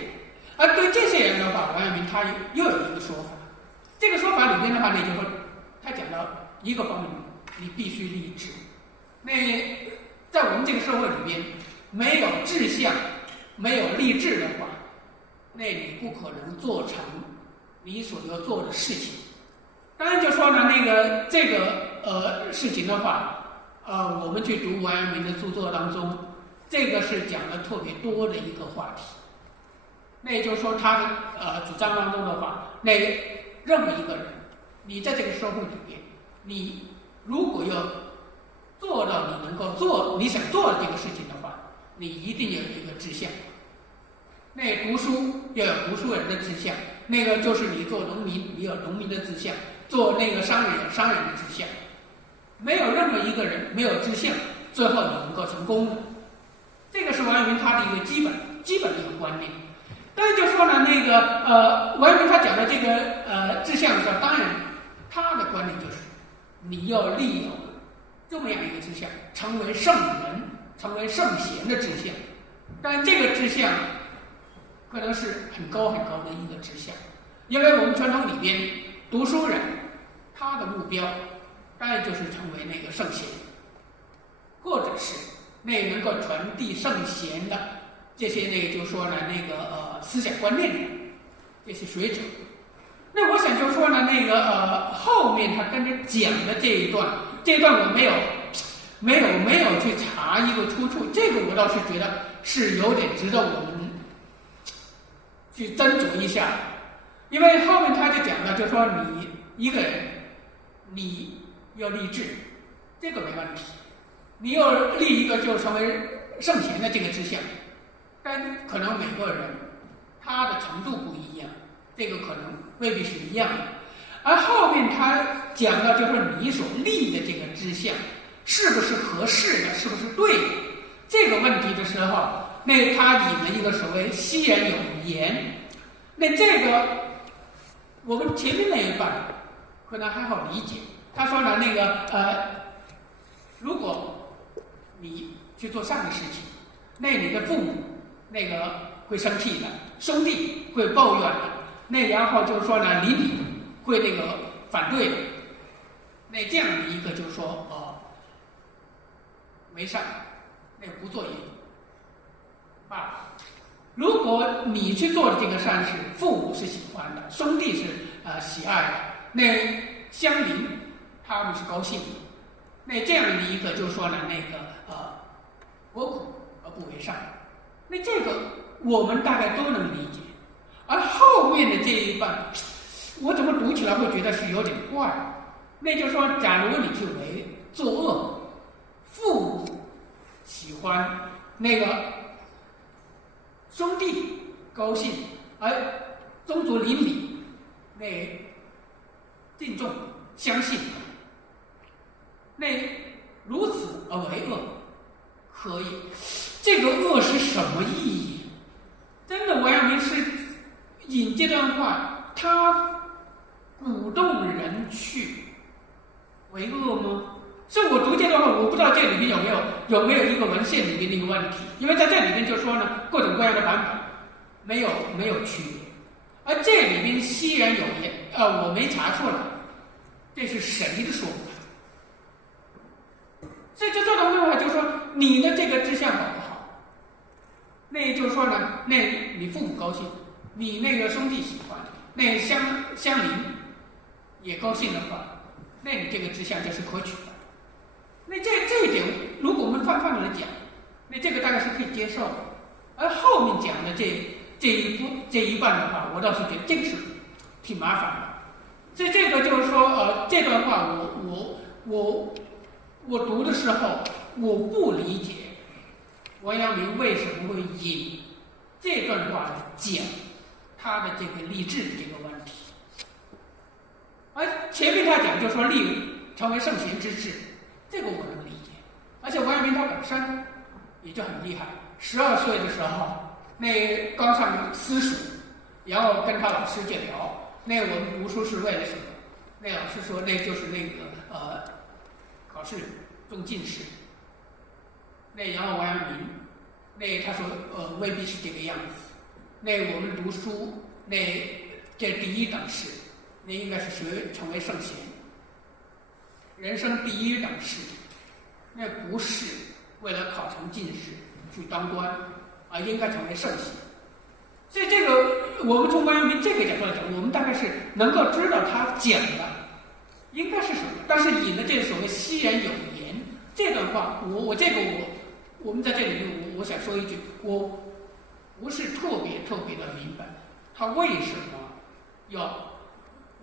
而对这些人的话，王阳明他又有一个说法。这个说法里面的话呢，就是说他讲到一个方面，你必须立志。那在我们这个社会里边，没有志向，没有立志的话，那你不可能做成你所要做的事情。当然就说呢，这个事情的话，我们去读王阳明的著作当中，这个是讲的特别多的一个话题。那也就是说，他的主张当中的话，那任何一个人，你在这个社会里边，你如果要做到你能够做你想做的这个事情的话，你一定要有一个志向。那读书要有读书人的志向，那个就是你做农民，你有农民的志向；做商人有商人的志向。没有任何一个人没有志向，最后你能够成功的。这个是王阳明他的一个基本的一个观念。但是就说呢，王阳明他讲的这个志向的时候，当然他的观念就是你要立有这么样一个志向，成为圣人，成为圣贤的志向。但这个志向可能是很高很高的一个志向。因为我们传统里边，读书人他的目标当然就是成为那个圣贤，或者是那能够传递圣贤的这些就是说呢思想观念的这些学者。那我想就说呢后面他跟着讲的这一段我没有去查一个出处，这个我倒是觉得是有点值得我们去斟酌一下。因为后面他就讲了，就说你一个人你要立志，这个没问题，你要立一个就成为圣贤的这个志向，但可能每个人他的程度不一样，这个可能未必是一样的。而后面他讲到就是你所立的这个志向是不是合适的，是不是对的这个问题的时候，那他引了一个所谓昔人有言。那这个我们前面那一半可能还好理解。他说呢如果你去做善的事情，那你的父母会生气的，兄弟会抱怨的，然后就是说呢邻里会反对的。那这样的一个就是说为善，不做也罢了。如果你去做的这个善事，父母是喜欢的，兄弟是喜爱的，那乡邻他们是高兴的。那这样的一个就是说呢国苦而不为善，那这个我们大概都能理解。而后面的这一半，我怎么读起来会觉得是有点怪？那就是说，假如你去作恶，父母喜欢，兄弟高兴，而宗族邻里敬重相信，如此而为恶可以，这个恶是什么意义？真的王阳明是引这段话，他鼓动人去为恶吗？是我读这段话，我不知道这里面有没有一个文献里面的一个问题，因为在这里面就说呢，各种各样的版本没有区别。而这里面昔人有言，我没查出来，这是谁的说法？所以这段话就是说，你的这个志向好不好？那就是说呢，你父母高兴，你兄弟喜欢，乡邻也高兴的话，那你这个志向就是可取的。那这一点，如果我们泛泛的讲，那这个大概是可以接受的。而后面讲的这一半的话，我倒是觉得这个是挺麻烦的。所以这个就是说，这段话我读的时候，我不理解王阳明为什么会引这段话来讲他的这个立志的这个问题。而前面他讲就是说立成为圣贤之志，这个我能理解。而且王阳明他本身也就很厉害，12岁的时候，刚上私塾，然后跟他老师就聊，我们读书是为了什么？老师说就是考试中进士。然后王阳明，他说未必是这个样子。我们读书，这第一等事，应该是成为圣贤。人生第一等事，不是为了考成进士去当官，而应该成为圣贤。所以这个我们从王阳明这个角度来讲，我们大概是能够知道他讲的应该是什么。但是引的这所谓昔人有言这段话，我们在这里面，我想说一句，我不是特别的明白他为什么要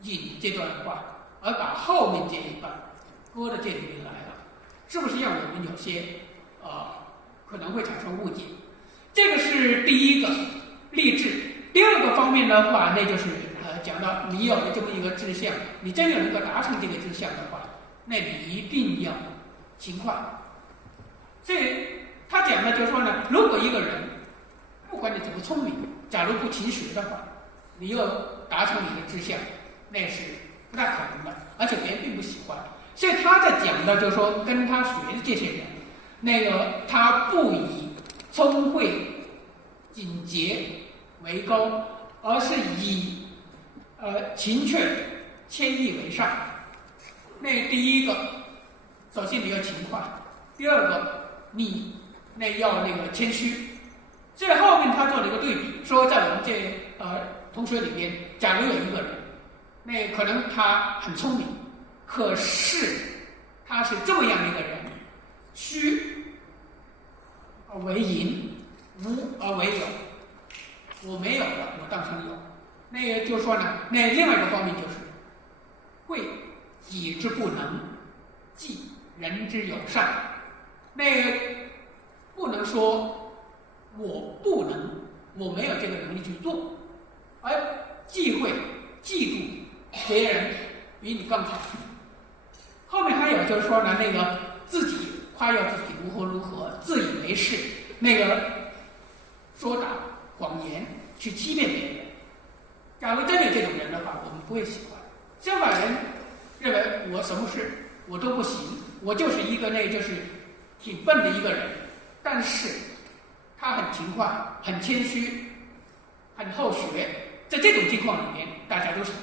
引这段话，而把后面这一半搁到这里面来了，是不是让我们有些可能会产生误解？这个是第一个立志。第二个方面的话，那就是讲到你有了这么一个志向，你真的能够达成这个志向的话，那你一定要勤快。所以他讲的就是说呢，如果一个人不管你怎么聪明，假如不勤学的话，你要达成你的志向，那是不大可能的，而且别人并不喜欢。所以他在讲的就是说，跟他学的这些人，他不以聪慧、谨节为高，而是以勤劝谦抑为上。那第一个，首先你要勤快；第二个，你要谦虚。这后面他做了一个对比，说在我们这同学里面，假如有一个人，可能他很聪明，可是他是这么样的一个人：虚而为盈，无而为有。我没有的，我当成有。就是说呢，另外一个方面就是贵己之不能，济人之有善。不能说我不能，我没有这个能力去做，而忌讳嫉妒别人比你更好。后面还有就是说呢，自己夸耀自己如何如何，自以为是，说打谎言去欺骗别人。假如真有这种人的话，我们不会喜欢。相反人认为我什么事我都不行，我就是一个就是挺笨的一个人，但是他很勤快，很谦虚，很好学。在这种情况里面，大家都喜欢。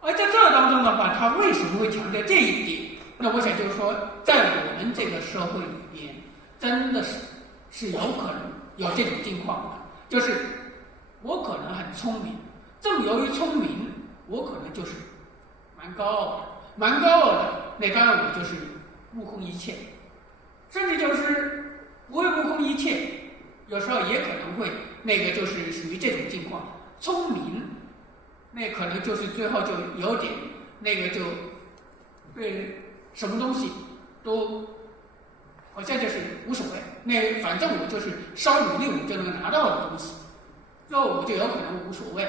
而在这当中的话，他为什么会强调这一点？那我想就是说，在我们这个社会里面，真的是有可能有这种情况的，就是我可能很聪明，正由于聪明，我可能就是蛮高傲的，当然我就是目空一切，甚至就是不会目空一切，有时候也可能会就是属于这种情况。聪明，可能就是最后就有点就对什么东西都好像就是无所谓，反正我就是稍努力我就能拿到的东西，最后我就有可能无所谓。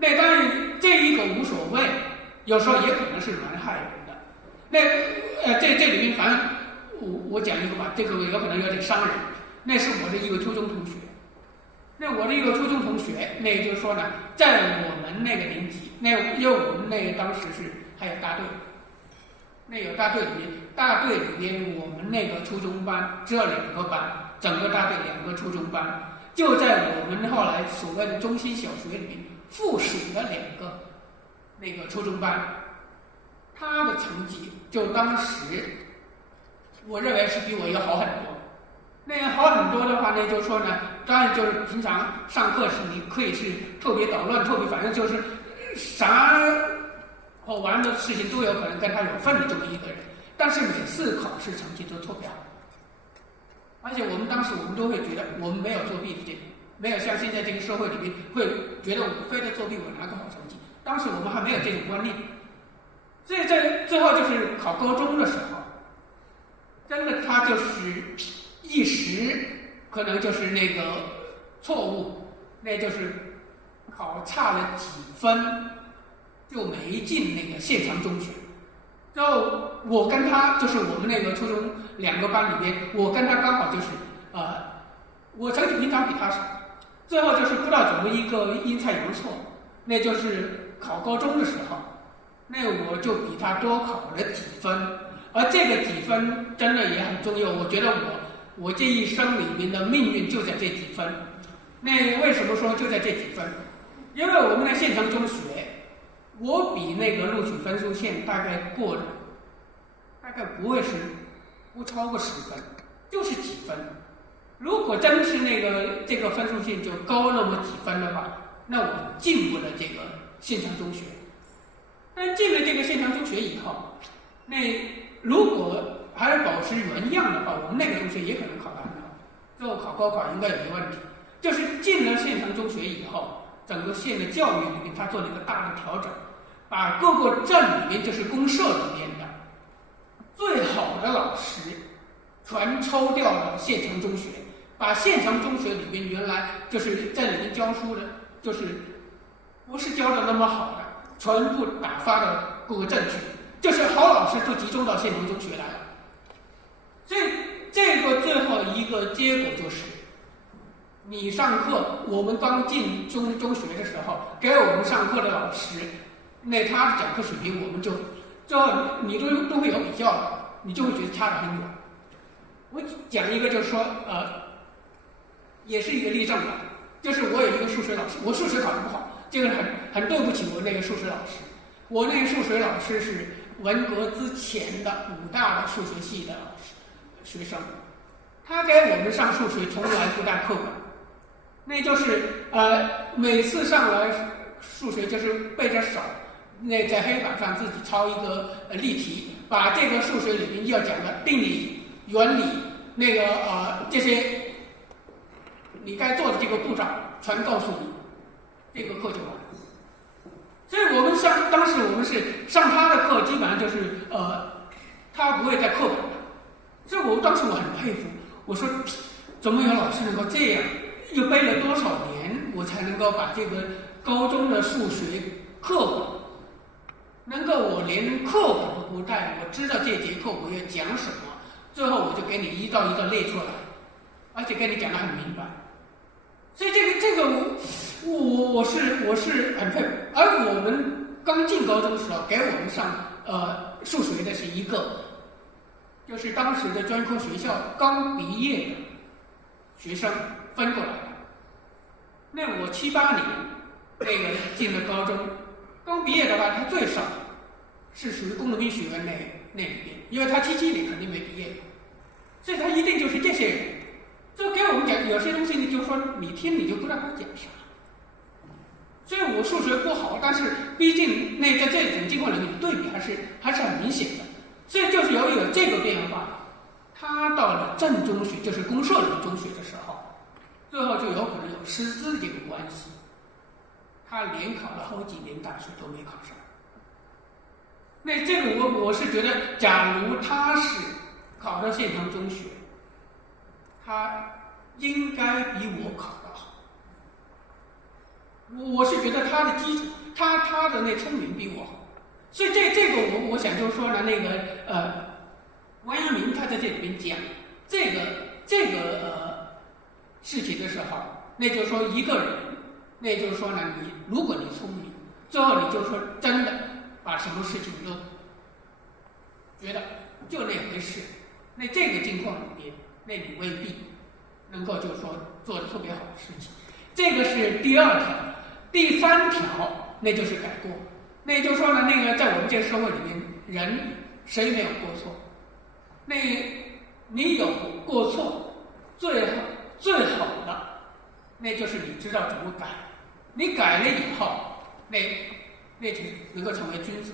当然这一个无所谓，有时候也可能是蛮害人的。这里面反正我讲一个吧，这个有可能有点伤人。那是我的一个初中同学。我的一个初中同学，就是说呢，在我们那个年级，因为我们当时是还有大队，有大队里面我们初中班只有2个班，整个大队2个初中班，就在我们后来所谓的中心小学里面附属的2个初中班，他的成绩就当时我认为是比我要好很多。好很多的话就是说呢，当然就是平常上课时你可以是特别捣乱，特别反正就是啥好玩的事情都有可能跟他有份的这么一个人，但是每次考试成绩都特别好。而且当时我们都会觉得我们没有作弊的这种，没有像现在这个社会里面会觉得我非得作弊我拿个好成绩，当时我们还没有这种观念。所以在最后就是考高中的时候，真的他就是一时可能就是错误，就是考差了几分就没进县城中学。之后我跟他就是我们初中2个班里面，我跟他刚好就是我成绩平常比他少，最后就是不知道怎么一个阴差阳错，就是考高中的时候，我就比他多考了几分，而这个几分真的也很重要。我觉得我这一生里面的命运就在这几分。为什么说就在这几分？因为我们的县城中学，我比录取分数线大概过了，大概不会是不超过10分，就是几分。如果真是这个分数线就高那么几分的话，那我进不了这个县城中学。但进了这个县城中学以后，如果还是保持原样的话，我们同学也可能考得很好，最后考高考应该也没问题。就是进了县城中学以后，整个县的教育里面，他做了一个大的调整，把各个镇里面，就是公社里面的最好的老师全抽调到县城中学，把县城中学里面原来就是在里面教书的，就是不是教的那么好的，全部打发到各个镇去，就是好老师都集中到县城中学来了。所以这个最后一个结果就是，你上课，我们刚进中学的时候，给我们上课的老师，他的讲课水平，我们就你都会有比较的，你就会觉得差得很远。我讲一个就是说，也是一个例证吧，就是我有一个数学老师，我数学考得不好，这个很对不起我那个数学老师。我那个数学老师是文革之前的武大的数学系的学生，他给我们上数学从来不带课本，那就是每次上来数学就是背着手，那在黑板上自己抄一个例题，把这个数学里面要讲的定理、原理，那个这些你该做的这个步骤全告诉你，这个课就完了。所以我们当时我们是上他的课，基本上就是他不会带课本的。所以当时我很佩服，我说怎么有老师能够这样，又背了多少年，我才能够把这个高中的数学课本，能够我连课本都不带，我知道这节课我要讲什么，最后我就给你一道一道列出来，而且跟你讲得很明白。所以这个我是很佩服。而我们刚进高中的时候，给我们上数学的是一个，就是当时的专科学校刚毕业的学生分过来的。那我7、8年那个进了高中，刚毕业的话，他最少是属于工农兵学院那里边，因为他77年肯定没毕业，所以他一定就是这些人。就给我们讲有些东西，你就说你听你就不知道他讲啥。所以我数学不好，但是毕竟在这种情况里面对比还是很明显的。所以就是由于有这个变化，他到了正中学，就是公社里中学的时候，最后就有可能有师资这个关系，他连考了好几年大学都没考上。那这个我是觉得，假如他是考到县城中学，他应该比我考得好。我是觉得他的基础，他的那聪明比我好。所以这个我想就是说呢，那个王阳明他在这里边讲这个事情的时候，那就是说一个人，那就是说呢，如果你聪明，最后你就说真的把什么事情都觉得就那回事，那这个境况里边，那你未必能够就是说做得特别好的事情。这个是第2条。第3条，那就是改过。那就是说呢，那个在我们这个社会里面，人谁没有过错？那你有过错，最好的，那就是你知道怎么改。你改了以后，那就能够成为君子。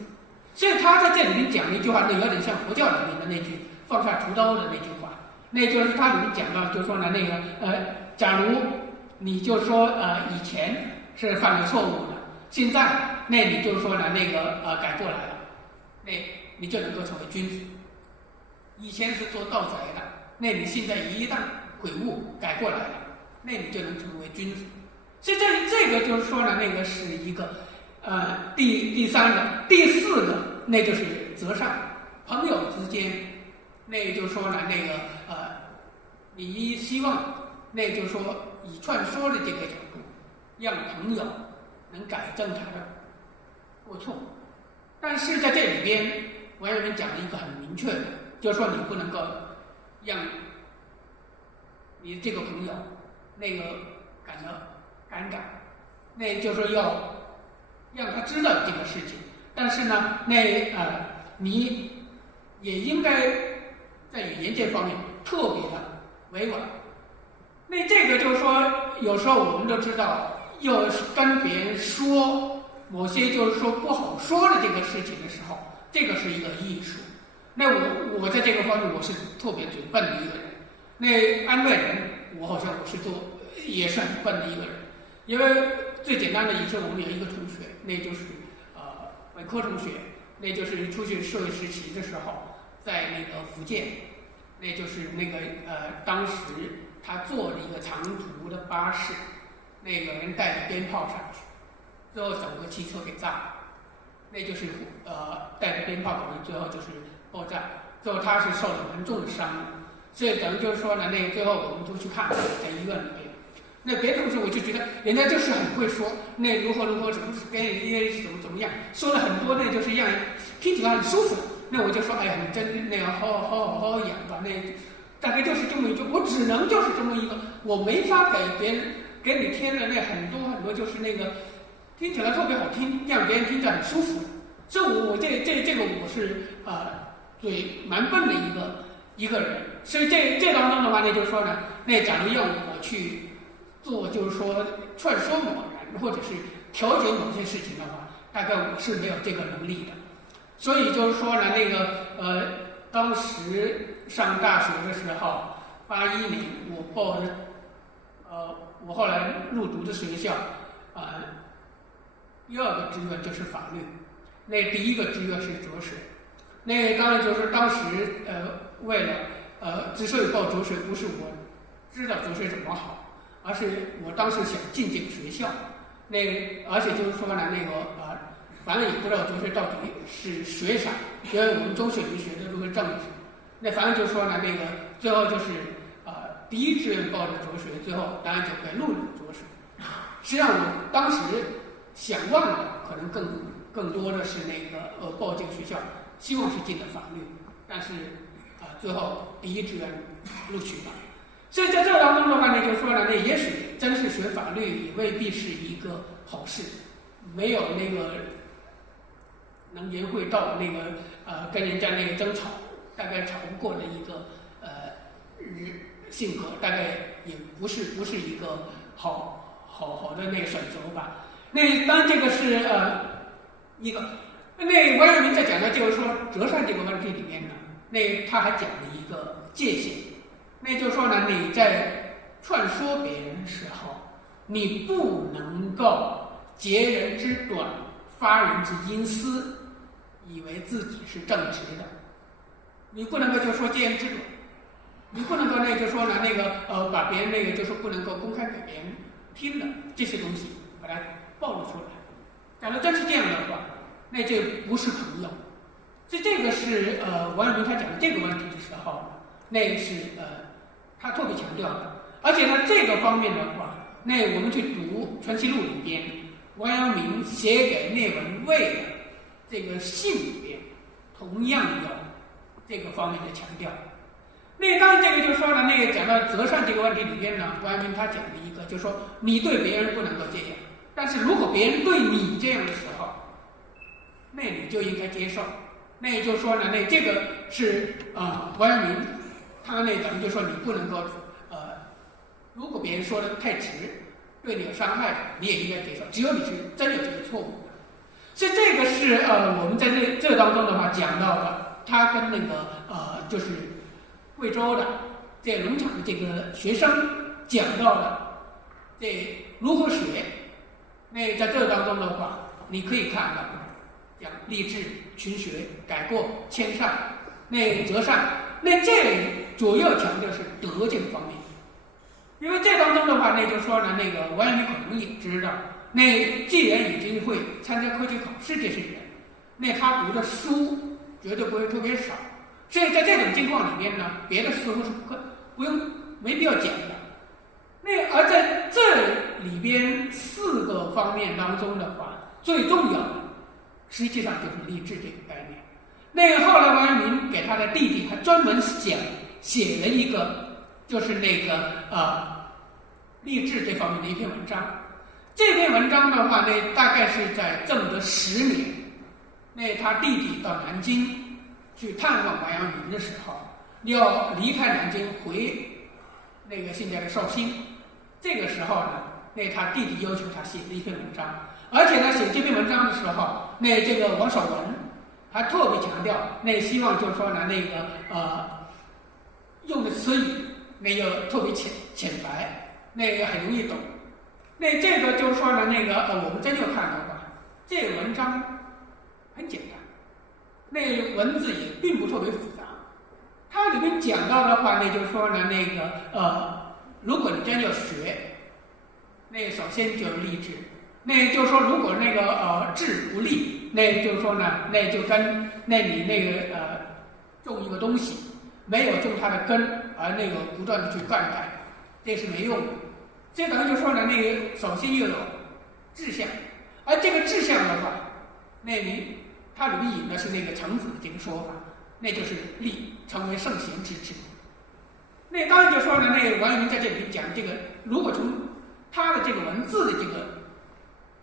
所以他在这里面讲了一句话，那有点像佛教里面的那句放下屠刀的那句话。那就是他里面讲到，就是说呢，那个假如你就说以前是犯了错误的，现在那你就说呢，那个改过来了，那你就能够成为君子。以前是做盗贼的，那你现在一旦悔悟改过来了，那你就能成为君子。所以这个就是说呢，那个是一个第3个。第4个，那就是择善。朋友之间，那就是说呢，那个你希望，那就是说以传说的这个角度，让朋友能改正他的过错。但是在这里边，王阳明讲了一个很明确的，就是说你不能够让你这个朋友那个感到尴尬，那就是说要让他知道这个事情。但是呢，你也应该在语言这方面特别的委婉。那这个就是说，有时候我们都知道，要跟别人说某些就是说不好说的这个事情的时候，这个是一个艺术。那我在这个方面我是特别嘴笨的一个人。那安慰人，我好像也是很笨的一个人。因为最简单的，以前我们有一个同学，那就是本科同学，那就是出去社会实习的时候，在那个福建，那就是那个当时他坐了一个长途的巴士，那个人带着鞭炮上去，最后整个汽车给炸了，那就是带着鞭炮可能最后就是爆炸，最后他是受了蛮重的伤的。所以等于就是说呢，那最后我们就去看，在医院里面。那别的同学我就觉得人家就是很会说，那如何怎么跟人怎么样，说了很多，那就是让人听起来很舒服。那我就说，哎呀，你真那样好养吧。那大概就是这么一句，我只能就是这么一个，我没法给别人给你添了那很多很多，就是那个听起来特别好听，让别人听着很舒服。所以我这个我是嘴蛮笨的一个人。所以这当中的话呢，就是说呢，那假如让我去做，就是说劝说某人，或者是调解某些事情的话，大概我是没有这个能力的。所以就是说呢，那个当时上大学的时候，81年我报的我后来入读的学校第二个志愿就是法律，那第一个志愿是哲学。那当然就是当时为了之所以报哲学，不是我知道哲学怎么好，而是我当时想进这个学校。而且就是说呢，反正也不知道哲学到底是学啥，因为我们中学里学的都是政治。那反正就是说呢，最后就是第一志愿报的哲学，最后当然就被录入哲学。实际上我当时想望的可能更多的是报这个学校，希望是进的法律，但是最后第一志愿录取了。所以在这当中的话呢，就是说呢，也许真是学法律也未必是一个好事，没有能言会道，跟人家争吵，大概吵不过的一个性格，大概也不是一个好的选择吧。当然这个是一个。王阳明在讲的就是说折扇这个问题里面呢，他还讲了一个界限，就是说呢，你在劝说别人的时候，你不能够截人之短，发人之阴私，以为自己是正直的。你不能够就说截人之短，你不能够就说呢把别人就说不能够公开给别人听的这些东西把它暴露出来。假如真是这样的话，那这不是朋友。所以这个是王阳明他讲的这个问题的时候，是他特别强调的。而且呢，这个方面的话，我们去读《传习录》里边，王阳明写给聂文蔚的这个信里边，同样有这个方面的强调。当然这个就是说呢，讲到折扇这个问题里边呢，王阳明他讲的一个就是说，你对别人不能够这样，但是如果别人对你这样的时候，你就应该接受。也就是说呢，这个是王阳明他等于就说你不能够如果别人说的太直，对你有伤害的，你也应该接受，只有你是真有这个错误的。所以这个是我们在这当中的话讲到的，他跟就是贵州的这个农场的这个学生讲到的如何学。在这当中的话，你可以看到讲励志、群学、改过、谦善、折扇，这主要强调是德这个方面。因为这当中的话，就是说呢，王阳明可能也知道，既然已经会参加科举考试这些人，他读的书绝对不会特别少，所以在这种情况里面呢，别的似乎是没必要讲的。而在这里边4个方面当中的话，最重要的实际上就是励志这个概念。后来王阳明给他的弟弟还专门写了一个，就是励志这方面的一篇文章。这篇文章的话大概是在正德10年，他弟弟到南京去探望王阳明的时候，要离开南京回现在的绍兴。这个时候呢，他弟弟要求他写了一篇文章，而且呢，写这篇文章的时候，这个王守文还特别强调，希望就是说呢，用的词语要特别浅白，很容易懂。这个就是说呢，我们真要看的话，这个文章很简单，文字也并不特别复杂。它里面讲到的话，就是说呢，如果你真要学，首先就是励志。就是说，如果志不立，就是说呢，就跟你种一个东西，没有种它的根，而不断的去灌溉，这是没用的。这等于就说呢，首先要有志向，而这个志向的话，它里面引的是程子的这个说法，就是立，成为圣贤之志。当然就说呢，王阳明在这里讲这个，如果从它的这个文字的这个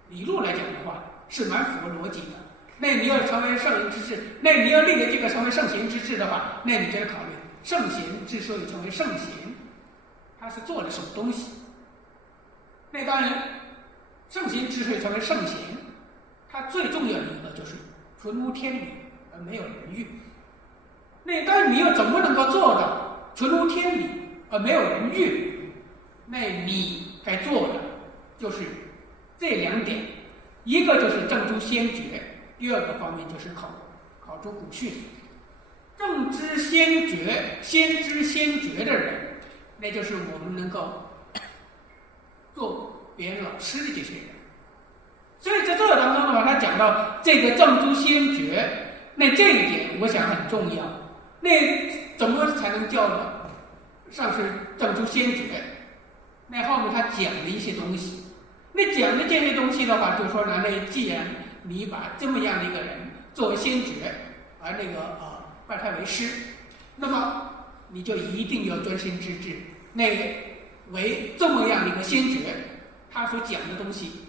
理路来讲的话，是蛮符合逻辑的。那你要成为圣人之治，那你要立的这个成为圣贤之治的话，那你就要考虑圣贤之所以成为圣贤，他是做了什么东西。那当然，圣贤之所以成为圣贤，他最重要的一个就是纯无天理而没有人欲。那当然，你又怎么能够做到纯无天理而没有人欲？那你该做的就是这两点，一个就是正诸先觉，第二个方面就是考诸古训。正知先觉、先知先觉的人，那就是我们能够做别人老师的这些人。所以在这个当中的话，他讲到这个正诸先觉，那这一点我想很重要。那怎么才能叫上是正诸先觉？那后面他讲了一些东西。那讲的这些东西的话，就说呢，那既然你把这么样的一个人作为先觉，而拜他为师，那么你就一定要专心致志。那为这么样的一个先觉，他所讲的东西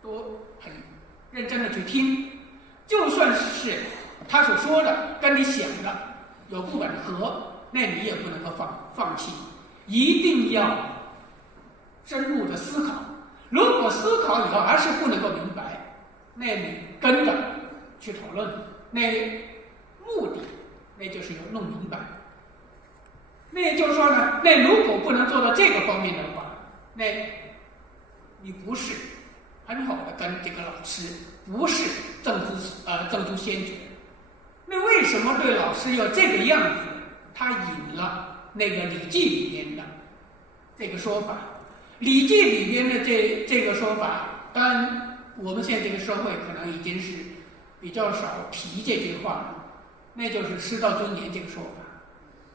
都很认真的去听，就算是他所说的跟你想的有不吻合，那你也不能够放弃，一定要深入的思考。如果思考以后还是不能够明白，那你跟着去讨论，那目的那就是要弄明白。那也就是说呢，那如果不能做到这个方面的话，那你不是很好的跟这个老师，不是正诸先觉。那为什么对老师要这个样子？他引了那个《礼记》里面的这个说法。《礼记》里边的这个说法，当然我们现在这个社会可能已经是比较少提这句话了，那就是师道尊严这个说法。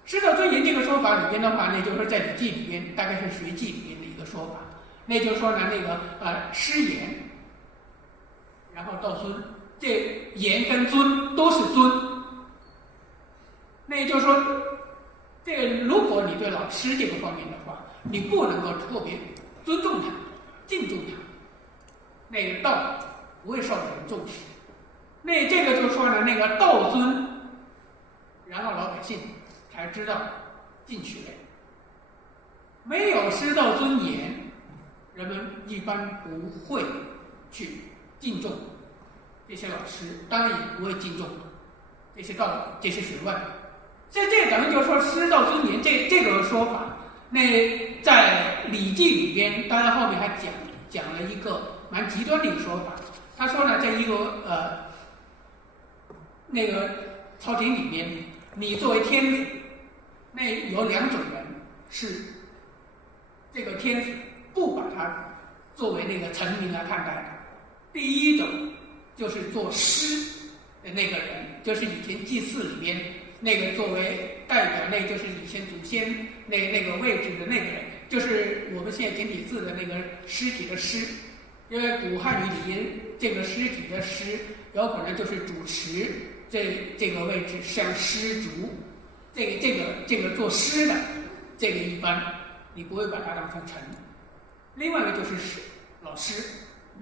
师道尊严这个说法里边的话，那就是在《礼记》里边，大概是《学记》里边的一个说法。那就是说呢，那个师言，然后到尊，这言跟尊都是尊。那也就是说，这个如果你对老师这个方面的话，你不能够特别尊重他、敬重他，那个道不会受到人重视。那这个就说呢，那个道尊，然后老百姓才知道进学。没有师道尊严，人们一般不会去敬重这些老师，当然也不会敬重这些道理、这些学问。所以这等于就是说师道尊严这个说法，那在《礼记》里边，当然后面还讲了一个蛮极端的一个说法。他说呢，在一个那个朝廷里面，你作为天子，那有两种人是这个天子不把他作为那个臣民来看待的。第一种就是做师的那个人，就是以前祭祀里边那个作为代表，那就是以前祖先那个位置的那个人，就是我们现在简体字的那个尸体的尸。因为古汉语里边这个尸体的尸有可能就是主持这个位置，像师主，这个做师的，这个一般你不会把它当成臣。另外一个就是老师。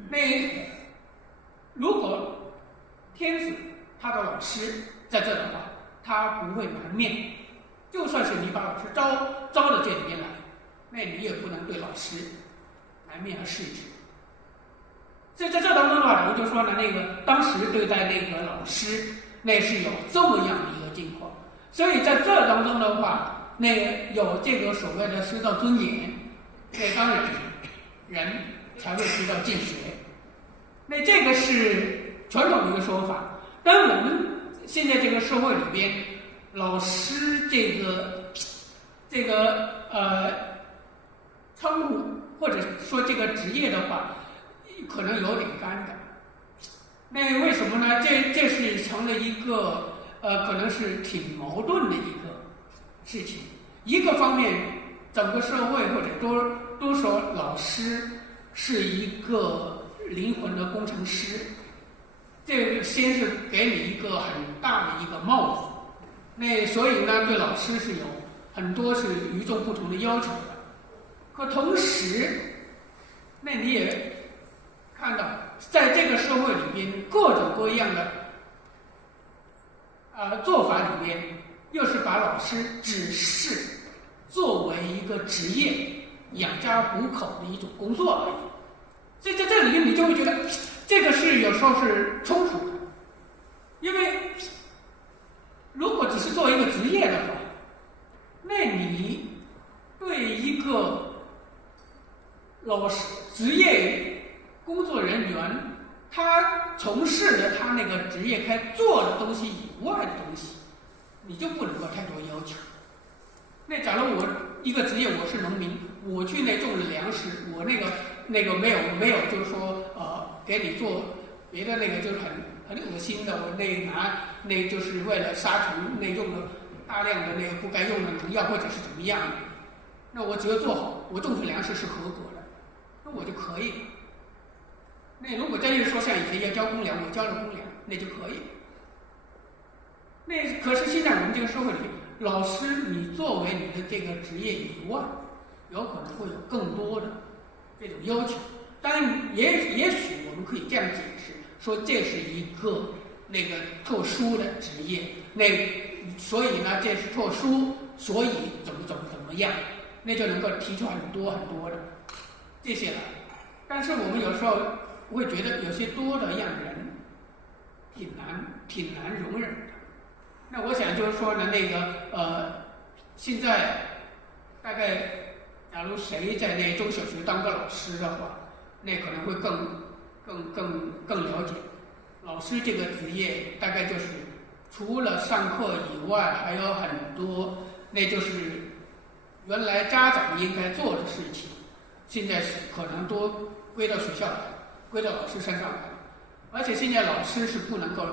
那如果天子他的老师在这的话，他不会门面，就算是你把老师招到这里边来，那你也不能对老师埋面而视之。所以在这当中的话，我就说呢，那个当时对待那个老师，那是有这么样的一个境况。所以在这当中的话，那有这个所谓的师道尊严，那当然人才会知道进学。那这个是传统的一个说法。但我们现在这个社会里边，老师这个称呼或者说这个职业的话，可能有点尴尬。那为什么呢？这是成了一个可能是挺矛盾的一个事情。一个方面，整个社会或者都说老师是一个灵魂的工程师，这个先是给你一个很大的一个帽子。那所以呢，对老师是有很多是与众不同的要求的。可同时，那你也看到，在这个社会里边，各种各样的做法里面，又是把老师只是作为一个职业养家糊口的一种工作而已。所以在这里面，你就会觉得这个是有时候是冲突的，因为如果只是作为一个职业的话，那你对一个老师职业工作人员，他从事的他那个职业该做的东西以外的东西，你就不能够太多要求。那假如我一个职业，我是农民，我去那种粮食，我那个没有就是说给你做别的那个就是很恶心的，我那就是为了杀虫那用了大量的那个不该用的农药或者是怎么样的，那我只要做好，我种出粮食是合格的，那我就可以。那如果真是说像以前要交公粮，我交了公粮，那就可以。那可是现在我们这个社会里，老师你作为你的这个职业以外，有可能会有更多的这种要求。当然也许我们可以这样解释，说这是一个那个特殊的职业，所以呢这是特殊，所以怎么样，那就能够提出很多的这些来。但是我们有时候会觉得有些多的让人挺难容忍的。那我想就是说呢，现在大概假如谁在那中小学当个老师的话，那可能会更了解老师这个职业，大概就是除了上课以外，还有很多，那就是原来家长应该做的事情，现在可能都归到学校来，归到老师身上来。而且现在老师是不能够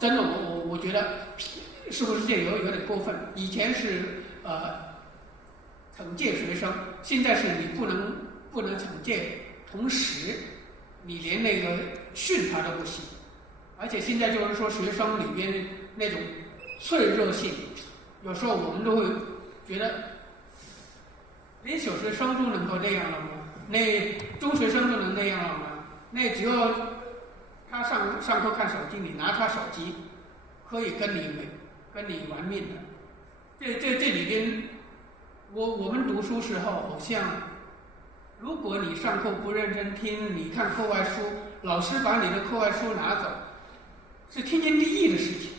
真的我觉得是不是这有点过分？以前是惩戒学生，现在是你不能惩戒，同时你连那个训他都不行。而且现在就是说学生里边那种脆弱性，有时候我们都会觉得，连小学生都能够那样了吗？那中学生都能那样了吗？那只要他上课看手机，你拿他手机，可以跟你玩命的。这里边，我们读书时候好像，如果你上课不认真听，你看课外书，老师把你的课外书拿走，是天经地义的事情。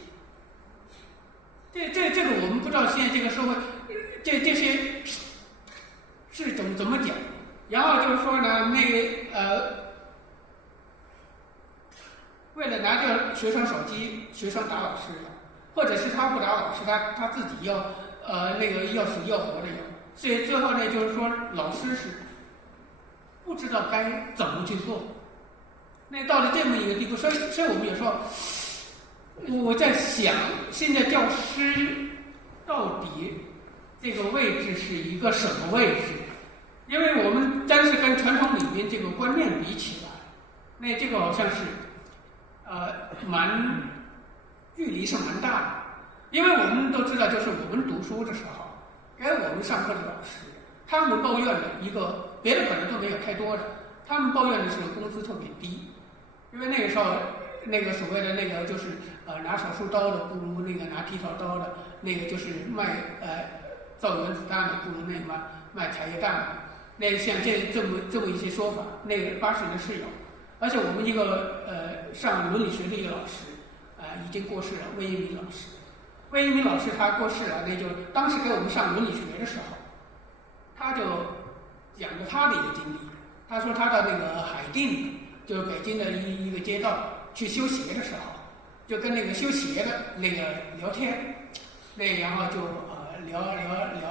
这个我们不知道现在这个社会，这些是怎么讲？然后就是说呢，为了拿掉学生手机，学生打老师的，或者是他不打老师，他自己要死要活的有。所以最后呢，就是说老师是不知道该怎么去做。那到了这么一个地步，所以我们有时候我在想，现在教师到底这个位置是一个什么位置？因为我们真是跟传统里面这个观念比起来，那这个好像是距离是蛮大的。因为我们都知道，就是我们读书的时候，给我们上课的老师，他们抱怨的一个别的可能都没有太多的，他们抱怨的是工资特别低。因为那个时候那个所谓的那个就是拿手术刀的不如那个拿剃刀刀的，那个就是卖造原子弹的不如那个卖茶叶蛋的。那像这么一些说法，那个80年是有。而且我们一个上伦理学的一个老师已经过世了，魏一鸣老师。魏一鸣老师他过世了，那就当时给我们上伦理学的时候，他就讲了他的一个经历。他说他到那个海淀，就是北京的一个街道去修鞋的时候，就跟那个修鞋的那个聊天，然后就聊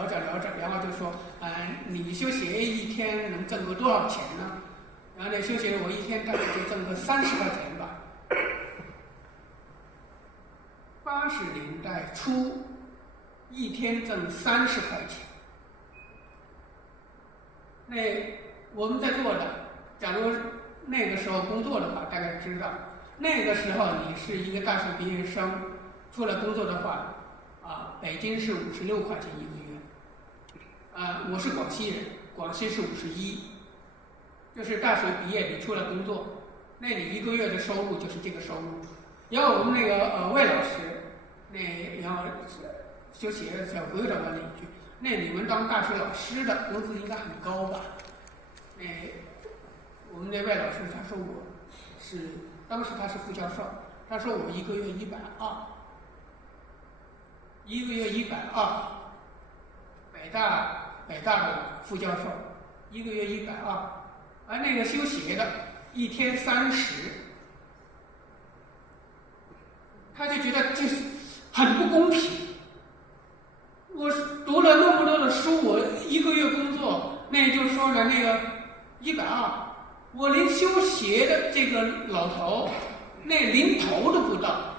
着，然后就说你修鞋一天能挣个多少钱呢？然后那修鞋我一天大概就挣个30块钱吧。80年代初，一天挣30块钱。那我们在座的，假如那个时候工作的话，大概知道，那个时候你是一个大学毕业生，出来工作的话，北京是56块钱一个月。我是广西人，广西是51。就是大学毕业你出来工作，那你1个月的收入就是这个收入。然后我们那个魏老师，然后就写的时候，我有点问了一句，那你们当大学老师的工资应该很高吧？我们那魏老师他说当时他是副教授，他说我1个月120，1个月120，北大的副教授1个月120，而那个修鞋的1天30，他就觉得这是很不公平。我读了那么多的书，我1个月工作，那也就是说呢，那个120，我连修鞋的这个老头那零头都不到，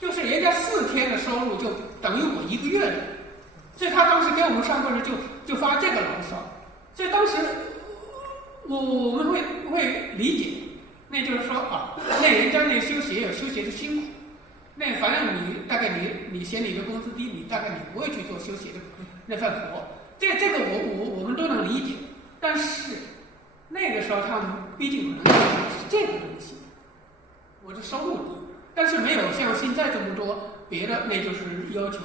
就是人家4天的收入就等于我1个月的。所以他当时给我们上课时就发这个牢骚。所以当时我们会理解，那就是说啊，那人家那修鞋有修鞋的辛苦，那反正你嫌你的工资低，你大概你不会去做修鞋的那份活。这个我们都能理解，但是那个时候他们毕竟可能是这个东西，我的收入低，但是没有像现在这么多别的那就是要求。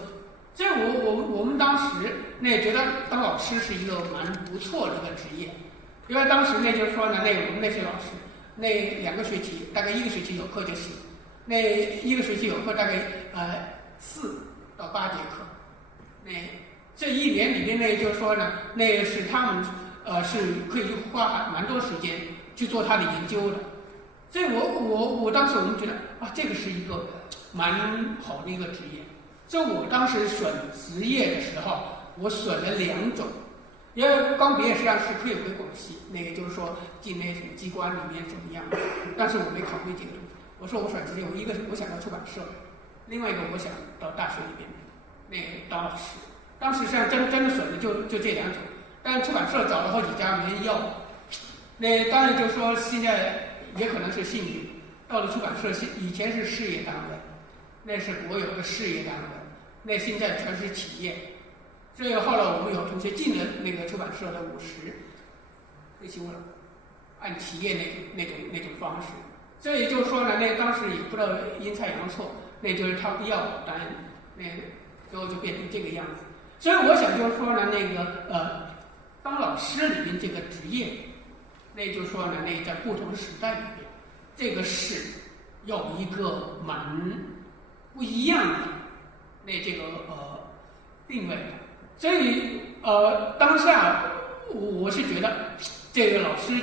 所以我们当时那觉得当老师是一个蛮不错的一个职业，因为当时那就是说呢，我们那些老师那2个学期大概1个学期有课就行，那1个学期有课大概4到8节课，那这1年里面呢就是说呢，那是他们是可以花蛮多时间去做他的研究的。所以我当时我们觉得啊，这个是一个蛮好的一个职业。所以我当时选职业的时候，我选了2种，因为刚毕业实际上是可以回广西，那个就是说进那种机关里面怎么样，但是我没考虑这个东西。我说我选职业，一个我想到出版社，另外一个我想到大学里边当老师。当时实际上真的选的就这2种，但出版社找了好几家没人要。那当然就是说现在也可能是幸运，到了出版社以前是事业单位，那是国有的事业单位，那现在全是企业。所以后来我们有同学进了那个出版社的50退休了，按企业那种方式。所以就是说呢，那当时也不知道阴差阳错，那就是他不要我当然最后就变成这个样子。所以我想就是说呢，当老师里面这个职业，那就是说呢，在不同时代里面，这个是有一个蛮不一样的这个定位的。所以当下我是觉得这个老师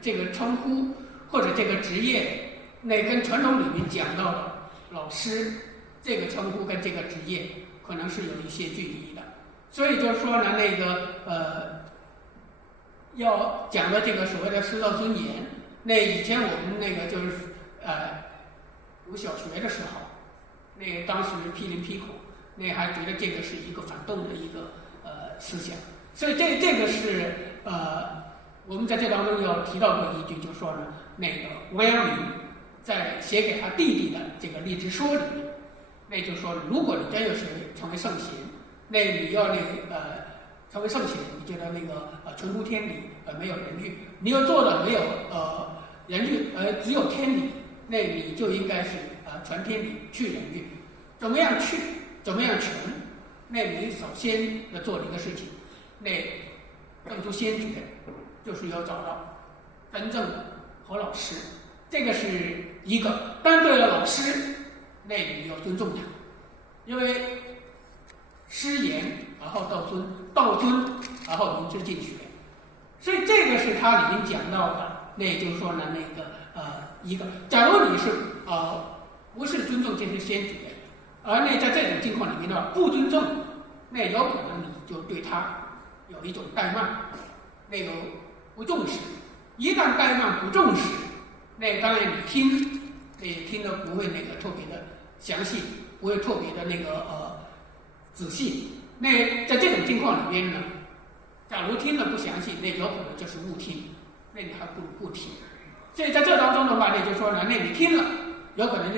这个称呼或者这个职业，跟传统里面讲到的老师这个称呼跟这个职业可能是有一些距离的。所以就是说呢，要讲的这个所谓的师道尊严，以前我们就是读小学的时候，当时批林批孔，还觉得这个是一个反动的一个思想。所以这个是我们在这当中要提到过一句，就说呢，王阳明在写给他弟弟的这个励志说里面，就说如果你真有谁成为圣贤，你要成为圣贤，你觉得存乎天理没有人欲，你要做的没有人欲只有天理，你就应该是传天理去人欲。怎么样去？怎么样全？你首先要做的一个事情，正出先觉，就是要找到真正的好老师，这个是一个。但对了老师，你要尊重他，因为师言然后道尊，道尊然后明知进学，所以这个是他里面讲到的。也就是说呢，一个，假如你是不是尊重这些先觉，而在这种情况里面的话，不尊重，有可能你就对他有一种怠慢，不重视。一旦怠慢不重视，当然你听的不会特别的详细，不会特别的仔细。在这种情况里面呢，假如听的不详细，有可能就是误听，你还不如不听。所以在这当中的话，就说呢，你听了，有可能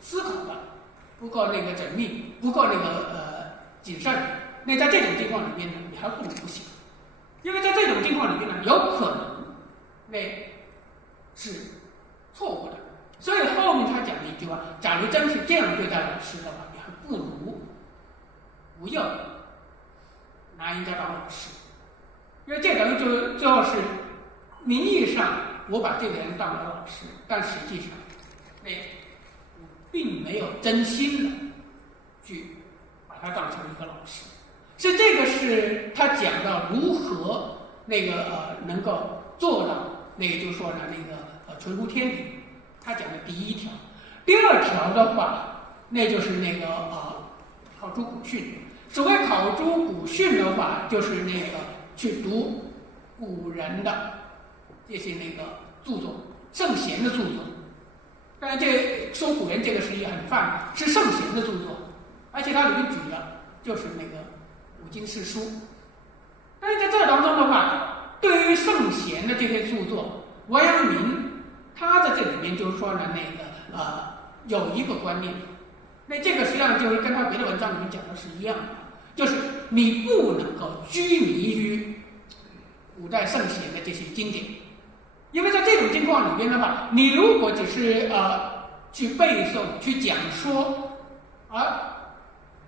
思考的不够缜密，不够谨慎。在这种情况里面呢，你还不如不行。因为在这种情况里面呢，有可能那是错误的。所以后面他讲了一句话：假如真是这样对待老师的话，你还不如不要拿人家当老师，因为这等于就最后是名义上我把这个人当了老师，但实际上那并没有真心的去把他当成一个老师。所以这个是他讲到如何能够做到就是说呢纯乎天理。他讲的第一条。第二条的话，那就是考诸古训。所谓考诸古训的话，就是去读古人的这些著作，圣贤的著作。当然，这说古人这个是也很泛，是圣贤的著作，而且它里面举的就是五经四书。但是在这当中的话，对于圣贤的这些著作，王阳明他在这里面就是说呢，有一个观念，那这个实际上就是跟他别的文章里面讲的是一样的，就是你不能够拘泥于古代圣贤的这些经典，因为在这种情况里面的话，你如果只是去背诵、去讲说，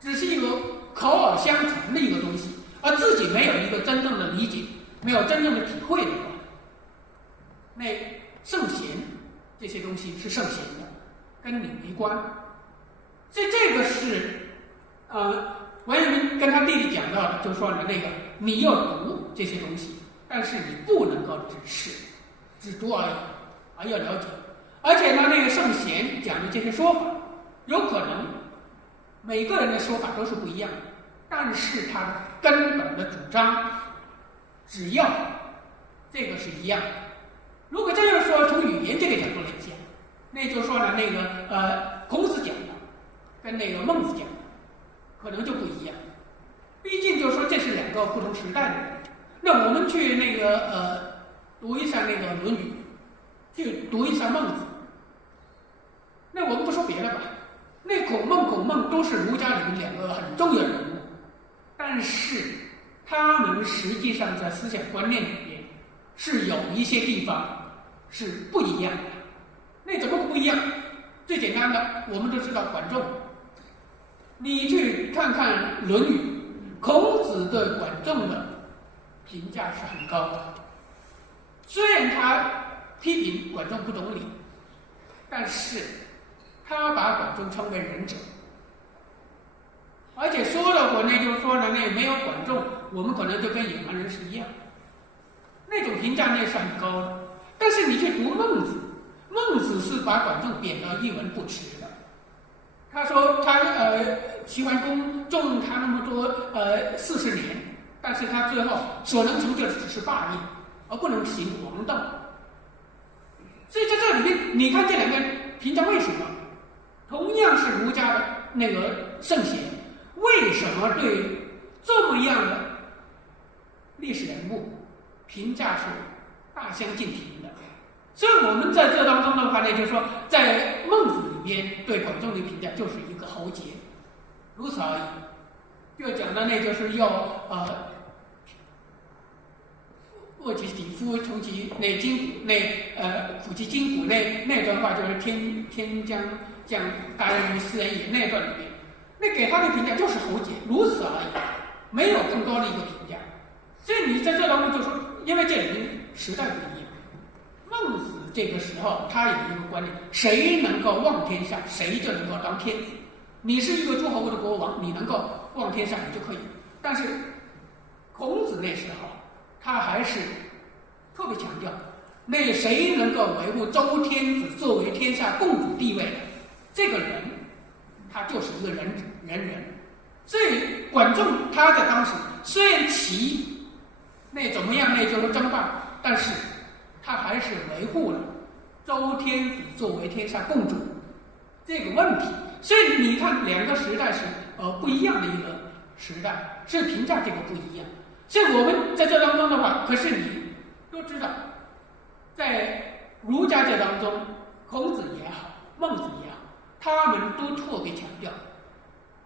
只是一个口耳相传的一个东西，而自己没有一个真正的理解，没有真正的体会的话，那圣贤这些东西是圣贤的，跟你没关。所以这个是王阳明跟他弟弟讲到的，就是说呢，你要读这些东西，但是你不能够只读而已，而要了解。而且呢，圣贤讲的这些说法，有可能每个人的说法都是不一样的，但是他的根本的主张，只要这个是一样的。如果这样说，从语言这个角度来讲，那就是说呢，孔子讲的跟孟子讲的可能就不一样。毕竟就是说这是两个不同时代的人。那我们去读一下《论语》，去读一下孟子。那我们不说别的吧，孔孟都是儒家里面两个很重要的人物，但是他们实际上在思想观念里面是有一些地方是不一样的。那怎么不一样？最简单的，我们都知道管仲。你去看看《论语》，孔子对管仲的评价是很高的。虽然他批评管仲不懂礼，但是他把管仲称为仁者，而且说了过，就是说呢，没有管仲，我们可能就跟野蛮人是一样。那种评价是很高的。但是你去读孟子，孟子是把管仲贬到一文不值的。他说他齐桓公重他那么多40年，但是他最后所能成就的只是霸业，而不能行王道。所以在这里面，你看这两个评价为什么同样是儒家的圣贤，为什么对这么样的历史人物评价是大相径庭的？所以我们在这当中的话呢，就是说，在孟子里边对管仲的评价就是一个喉结，如此而已。就讲的就是要握其体肤，从其筋骨苦其筋骨那段话，就是天将降大任于斯人也那段里面，给他的评价就是喉结，如此而已，没有更高的一个评价。所以你在这当中就说，因为这里面时代不一样。孟子这个时候他有一个观念，谁能够望天下，谁就能够当天子。你是一个诸侯国的国王，你能够望天下，你就可以。但是孔子那时候他还是特别强调，谁能够维护周天子作为天下共主地位的这个人，他就是一个仁人。所以管仲他在当时虽然齐怎么样就是争霸，但是他还是维护了周天子作为天下共主这个问题。所以你看两个时代是不一样的一个时代，所以评价这个不一样。所以我们在这当中的话，可是你都知道，在儒家这当中，孔子也好，孟子也好，他们都特别强调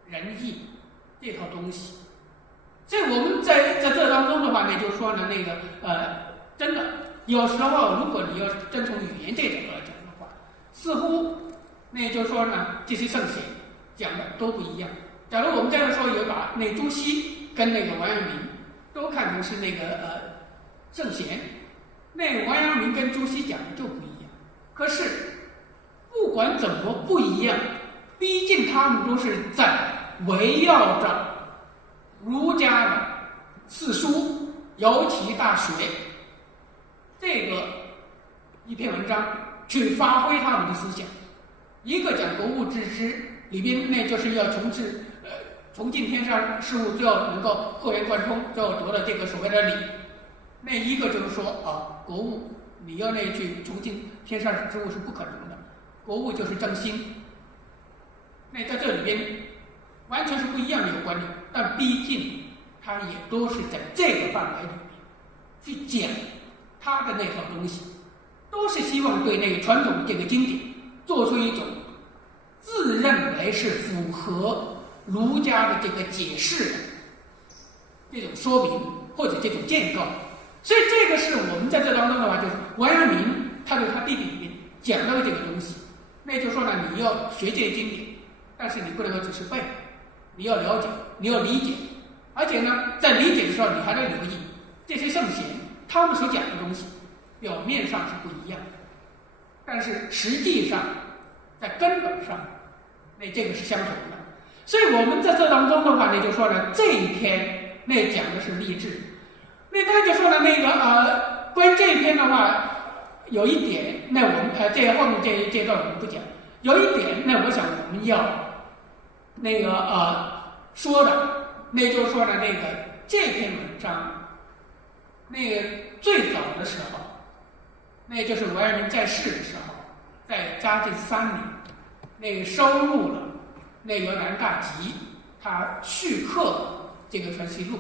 仁义这套东西。所以我们在这当中的话呢，就是说呢，真的有时候如果你要真从语言这角度来讲的话，似乎那就是说呢，这些圣贤讲的都不一样。假如我们这样说，也把那朱熹跟那个王阳明都看成是圣贤，那王阳明跟朱熹讲的就不一样。可是不管怎么不一样，毕竟他们都是在围绕着儒家的四书，尤其大学这个一篇文章去发挥他们的思想。一个讲国务致知，里边那就是要重尽天下事务，最后能够豁然贯通，最后得了这个所谓的理。那一个就是说国务你要去重尽天下事务是不可能的，国务就是正心。那在这里边完全是不一样的一个观点，但毕竟他也都是在这个范围里面去讲他的那套东西，都是希望对那个传统这个经典做出一种自认为是符合儒家的这个解释的这种说明或者这种建构。所以这个是我们在这当中的话，就是王阳明他对他弟弟里面讲到的这个东西。那就是说呢，你要学这些经典，但是你不能够只是背，你要了解，你要理解，而且呢，在理解的时候，你还得留意这些圣贤他们所讲的东西，表面上是不一样的，但是实际上在根本上，这个是相同的。所以我们在这当中的话呢，就说呢，这一篇讲的是励志。那当然就说呢，关于这一篇的话，有一点，我们这后面这一阶段我们不讲。有一点，我想我们要说的，就是说呢，这篇文章，最早的时候，就是王阳明在世的时候，在嘉靖3年，收录了元南大集，他续刻这个《传习录》，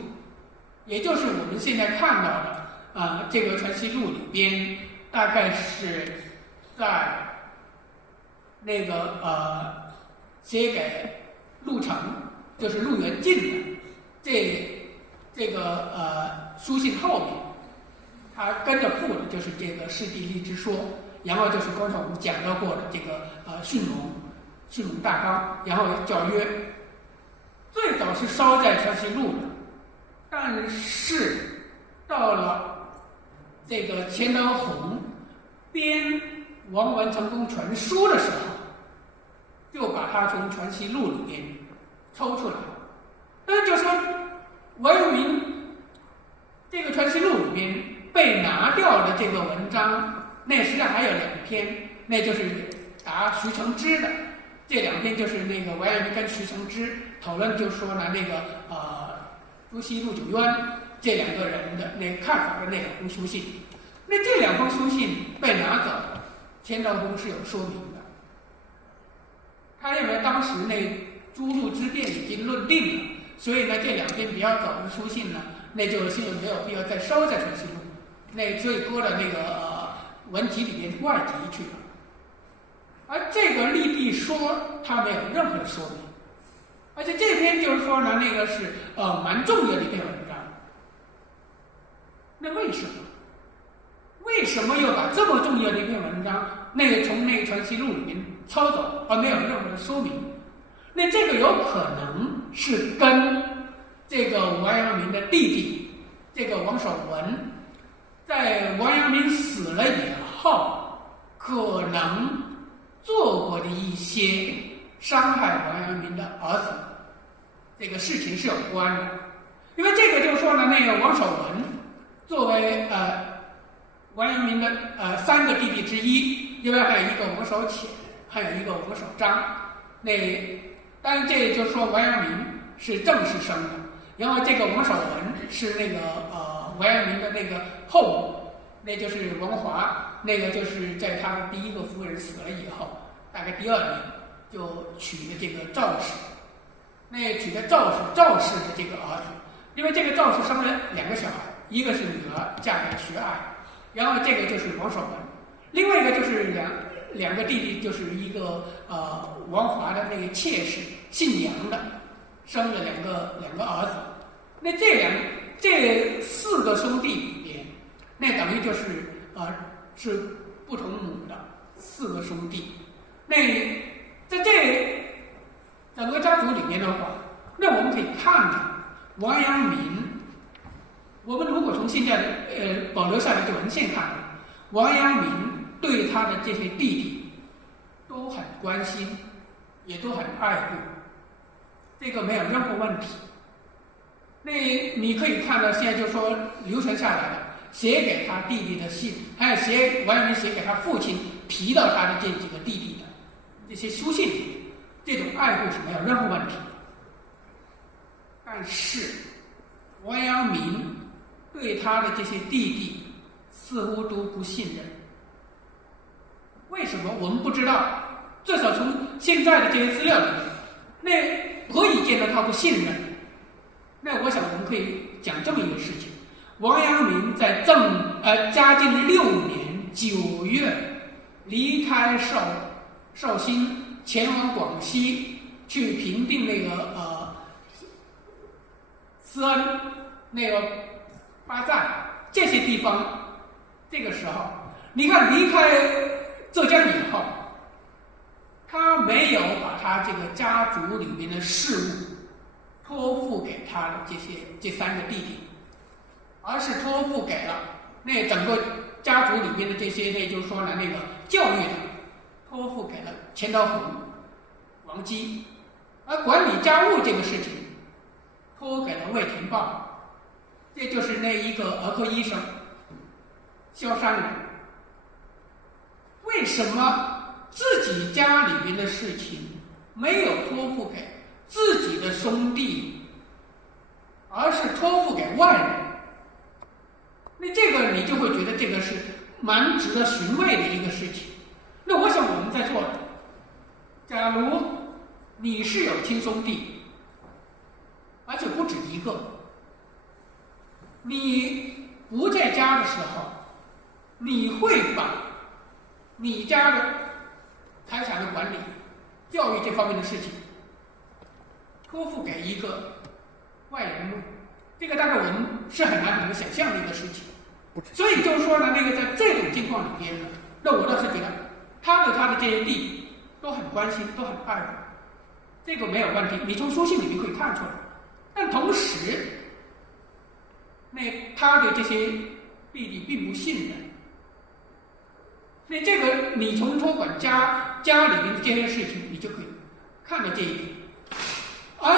也就是我们现在看到的这个《传习录》里边，大概是在写给陆程，就是陆元进的这个书信后面，他跟着附的就是这个《释地利之说》，然后就是刚才我们讲到过的这个训农大纲，然后教约。最早是烧在《传习录》的，但是到了这个钱德洪编王文成功传书的时候，就把它从《传习录》里面抽出来了。那就说王阳明这个《传习录》里面被拿掉的这个文章，实际上还有2篇，就是答徐承之的。这2篇就是王阳明跟徐承之讨论，就是说呢朱熹、陆九渊这2个人的看法的2封书信。这2封书信被拿走，钱德洪是有说明的。他认为当时诸路之辩已经论定了，所以呢这2篇比较早的书信呢，就是没有必要再收在《传习录》，所以搁到文集里面外集去了。而这个立地说他没有任何的说明，而且这篇就是说呢，是蛮重要的一篇文章。那为什么？为什么要把这么重要的一篇文章，从《传习录》里面抽走，而没有任何的说明？这个有可能是跟这个王阳明的弟弟，这个王守文，在王阳明死了以后，可能做过的一些伤害王阳明的儿子这个事情是有关的。因为这个就是说呢，王守文作为王阳明的3个弟弟之一，因为还有一个王守潜，还有一个王守章。当然这就是说王阳明是正式生的，然后这个王守文是王阳明的后母，就是王华，就是在他的第1个夫人死了以后，大概第2年就娶了这个赵氏，娶了赵氏的这个儿子。因为这个赵氏生了2个小孩，一个是女儿嫁给徐爱，然后这个就是王守文，另外一个就是两个弟弟，就是一个王华的妾室姓杨的，生了两个儿子。那这4个兄弟里边，那等于是不同母的4个兄弟。那在这整个家族里面的话，那我们可以看到王阳明，我们如果从现在的保留下来的文献看，王阳明对他的这些弟弟都很关心，也都很爱护，这个没有任何问题。那你可以看到现在就说流传下来的写给他弟弟的信，还有王阳明写给他父亲提到他的这几个弟弟的这些书信里面，这种爱护是没有任何问题。但是王阳明对他的这些弟弟似乎都不信任。为什么我们不知道？至少从现在的这些资料里面，那何以见得他不信任？那我想我们可以讲这么一个事情：王阳明在嘉靖6年9月离开绍兴，前往广西去平定那个思恩、那个巴赞这些地方。这个时候，你看离开浙江以后，他没有把他这个家族里面的事务托付给他的这3个弟弟，而是托付给了那整个家族里面的这些，那就是说呢，那个教育的托付给了钱德洪、王基，而管理家务这个事情托给了魏廷豹，这就是那一个儿科医生萧山人。为什么自己家里面的事情没有托付给自己的兄弟，而是托付给外人？那这个你就会觉得这个是蛮值得寻味的一个事情。那我想我们在座的，假如你是有亲兄弟，而且不止一个，你不在家的时候，你会把你家的财产的管理、教育这方面的事情托付给一个外人吗？这个大概我们是很难想象的一个事情。所以就是说呢，那个在这种情况里边呢，那我倒是觉得他对他的这些弟弟都很关心，都很爱护，这个没有问题，你从书信里面可以看出来。但同时，那他对这些弟弟并不信任。那这个你从托管家里面的这些事情，你就可以看到这一点。而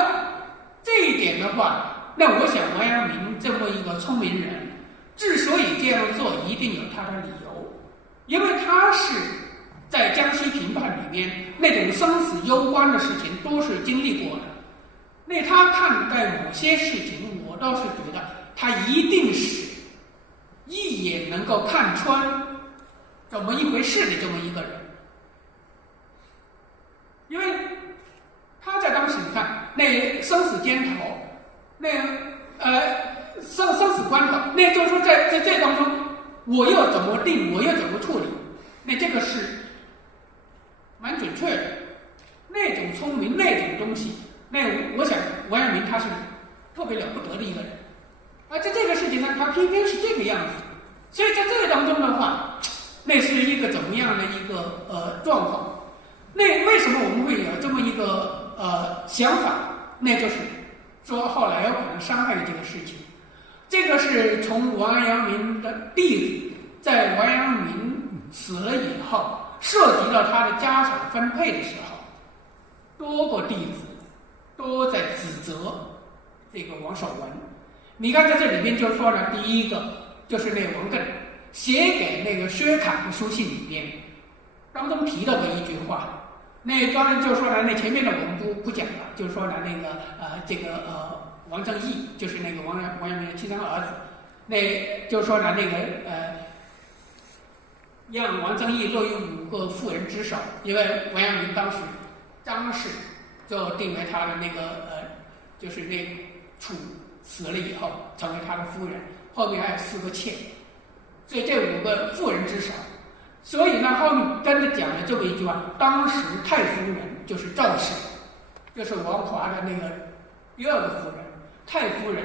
这一点的话，那我想王阳明这么一个聪明人，之所以这样做，一定有他的理由，因为他是在江西评判里面那种生死攸关的事情都是经历过的。那他看待某些事情，我倒是觉得他一定是一眼能够看穿怎么一回事的这么一个人。因为他在当时你看那生死关头，那生死关头，那就是说在这当中，我又怎么定，我又怎么处理，那这个是蛮准确的。那种聪明，那种东西，那我想王阳明他是特别了不得的一个人。而在这个事情上，他偏偏是这个样子。所以在这个当中的话，那是一个怎么样的一个状况？那为什么我们会有这么一个想法？那就是说后来有可能伤害这个事情。这个是从王阳明的弟子在王阳明死了以后，涉及到他的家产分配的时候，多个弟子都在指责这个王守文。你看在这里边就是说呢，第一个就是那个王艮写给那个薛侃的书信里边，当中提到过一句话。那当然就是说呢，那前面的我们不讲了，就是说呢，那个王正义就是那个王阳明的亲生儿子，那就是说呢，那个让王正义落于5个妇人之手，因为王阳明当时张氏就定为他的那个就是那楚死了以后成为他的夫人，后面还有4个妾，所以这5个妇人之手。所以呢，后面跟着讲了这么一句话：当时太夫人就是赵氏，就是王华的那个第2个夫人，太夫人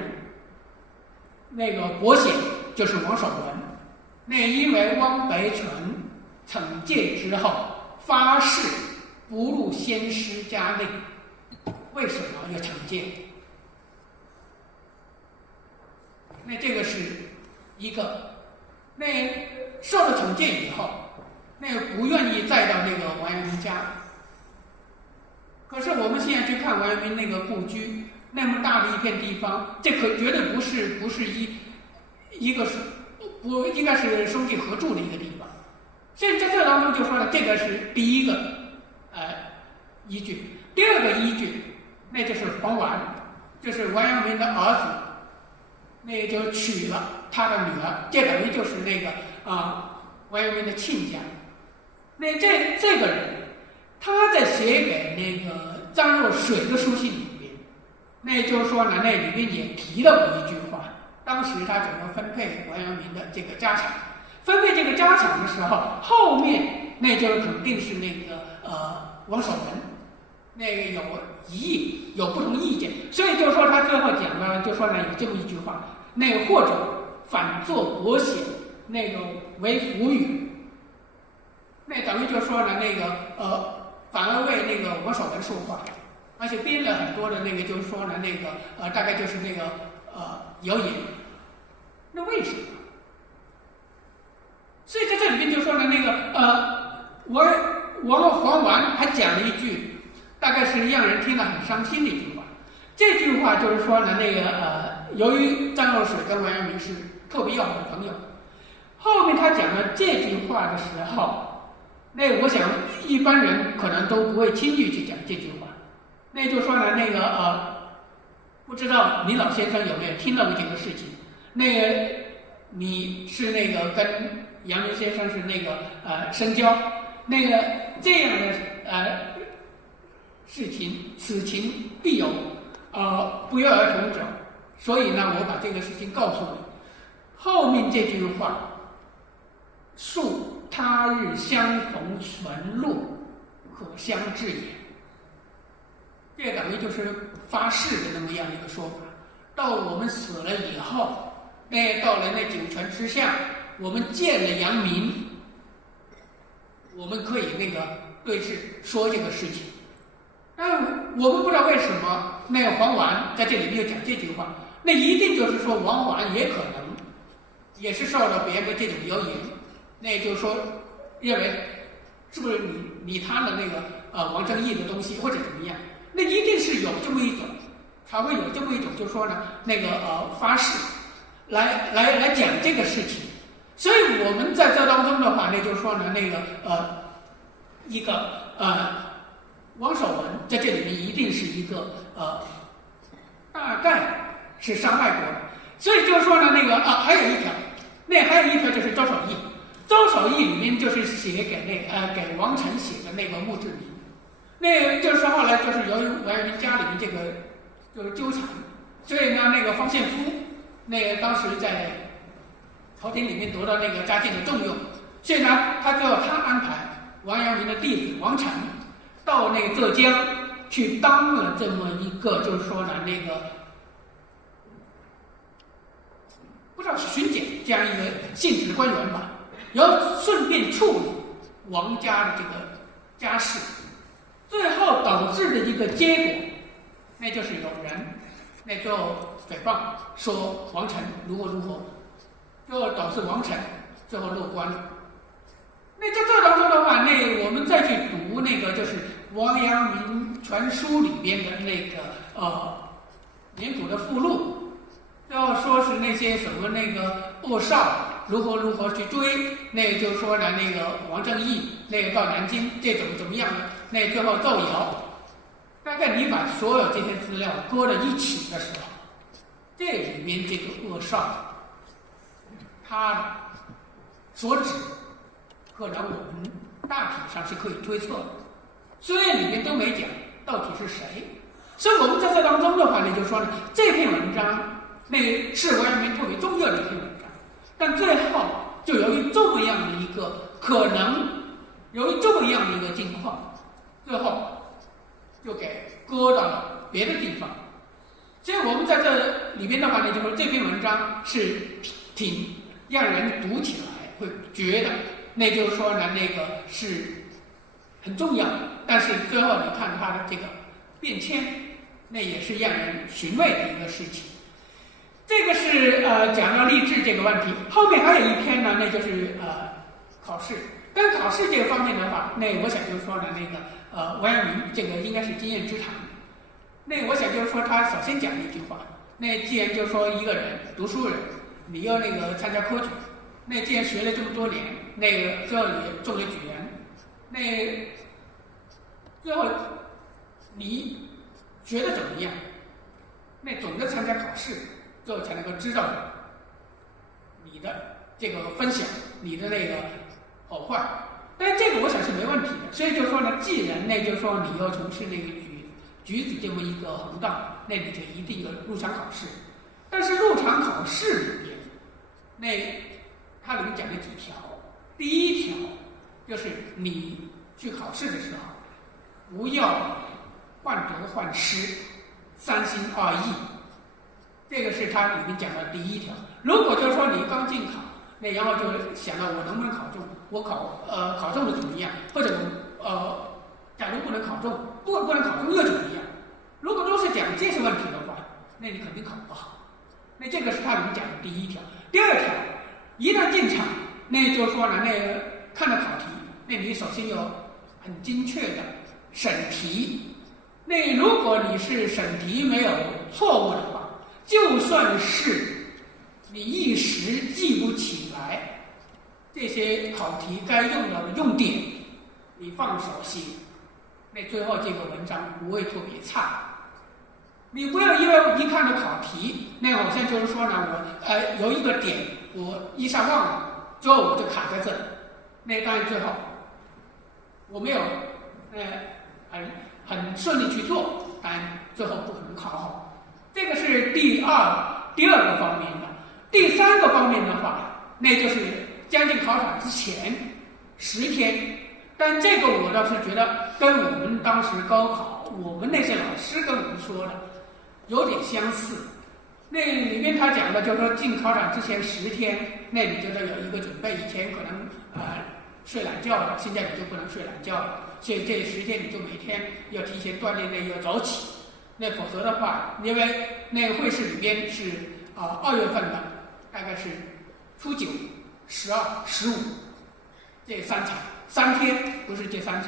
那个伯显就是王守文，那因为汪北辰惩戒之后发誓不入先师家内，为什么要惩戒？那这个是一个，那受了惩戒以后，那个不愿意再到那个王阳明家。可是我们现在去看王阳明那个故居，那么大的一片地方，这可绝对不是一个是不应该是兄弟合住的一个地方。所以在这当中就说了，这个是第一个依据。第二个依据，那就是黄绾，就是王阳明的儿子，那就娶了他的女儿，这等于就是那个王阳明的亲家。那这个人，他在写给那个张若水的书信里边，那就是说呢，那里面也提到过一句话，当时他怎么分配王阳明的这个家产，分配这个家产的时候，后面那就肯定是那个王守文，那个有疑义，有不同意见，所以就说他最后讲呢，就说呢有这么一句话，那个或者反作伯显，那个为辅语，那等于就说呢那个反而为那个王守文说话，而且编了很多的那个就是说呢那个大概就是那个谣言，那为什么？所以在这里面就说呢那个黄绾还讲了一句，大概是让人听了很伤心的一句话。这句话就是说呢，那个由于张若水跟王阳明是特别要好的朋友，后面他讲了这句话的时候，那我想一般人可能都不会轻易去讲这句话。那就说呢，那个不知道李老先生有没有听到过这个事情？那个你是那个跟阳明先生是那个深交，那个这样的事情，此情必有不约而同者，所以呢，我把这个事情告诉你。后面这句话，数他日相逢纯露，可相致也。这等于就是发誓的那么样一个说法。到我们死了以后，那到了那九泉之下，我们见了阳明，我们可以那个对峙说这个事情。但我们不知道为什么那个黄绾在这里面又讲这句话，那一定就是说王绾也可能也是受到别人的这种谣言，那也就是说认为是不是你贪了那个王正义的东西或者怎么样，那一定是有这么一种，才会有这么一种，就是说呢那个发誓来讲这个事情。所以我们在这当中的话，那就是说呢那个一个王守文在这里面一定是一个大概是伤害过的，所以就是说呢那个还有一条，还有一条就是周守义。周守义里面就是写给给王晨写的那个墓志铭，那就是后来就是由于王阳明家里面这个就是纠缠，所以呢那个方献夫那个当时在朝廷里面得到那个嘉靖的重用，所以呢他最后他安排王阳明的弟子王晨到那个浙江去当了这么一个就是说呢那个不知道是巡检这样一个性质的官员吧，然后顺便处理王家的这个家事，最后导致的一个结果，那就是有人那就诽谤说王晨如何如何，最后导致王晨最后落官了。那在这当中的话，那我们再去读那个就是王阳明全书里边的那个年谱的附录，最后说是那些什么那个恶少如何如何去追，那个就是说呢那个王正义那个到南京这怎么样的，那最后造谣。大概你把所有这些资料搁在一起的时候，这里面这个恶少他所指可能我们大体上是可以推测的，虽然里面都没讲到底是谁，所以我们在这当中的话呢，就说呢这篇文章那是王阳明特别重要的一篇文章，但最后就由于这么样的一个可能，由于这么样的一个境况，最后就给搁到了别的地方。所以我们在这里边的话呢，就说这篇文章是挺让人读起来会觉得，那就是说呢，那个是很重要，但是最后你看它的这个变迁，那也是让人寻味的一个事情。这个是讲到励志这个问题，后面还有一篇呢，那就是考试。跟考试这个方面的话，那我想就是说呢，那个王阳明这个应该是经验之谈。那我想就是说，他首先讲一句话，那既然就是说一个人读书人，你要那个参加科举，那既然学了这么多年，那个最后也中了举人，那最后你学的怎么样？那总的参加考试，最后才能够知道你的这个分享，你的那个好坏。但这个我想是没问题的。所以就说呢，既然那就是说你要从事那个举子这么一个行当，那你就一定要入场考试。但是入场考试里面，那它里面讲了几条。第一条就是你去考试的时候，不要患得患失，三心二意。这个是它里面讲的第一条。如果就是说你刚进考，那然后就想到我能不能考中，我考中了怎么样，或者假如不能考中，不能考中又怎么样？如果都是讲这些问题的话，那你肯定考不好。那这个是它里面讲的第一条。第二条，一旦进场，那就是说呢，那个看到考题，那你首先要很精确的审题。那如果你是审题没有错误的话，就算是你一时记不起来这些考题该用到的用点，你放手写，那最后这个文章不会特别差。你不要因为一看到考题，那好像就是说呢，我有一个点我一下忘了，最后我就卡在这里。那当然最后我没有很顺利去做，当然最后不可能考好。这个是第二个方面的。第三个方面的话，那就是将近考场之前10天。但这个我倒是觉得跟我们当时高考，我们那些老师跟我们说的有点相似。那里面他讲的就是说，进考场之前10天，那你就得有一个准备。以前可能睡懒觉了，现在你就不能睡懒觉了。所以这10天你就每天要提前锻炼，要早起。那否则的话，因为那个会试里边是2月份的，大概是初9、12、15这3场，3天不是这3场。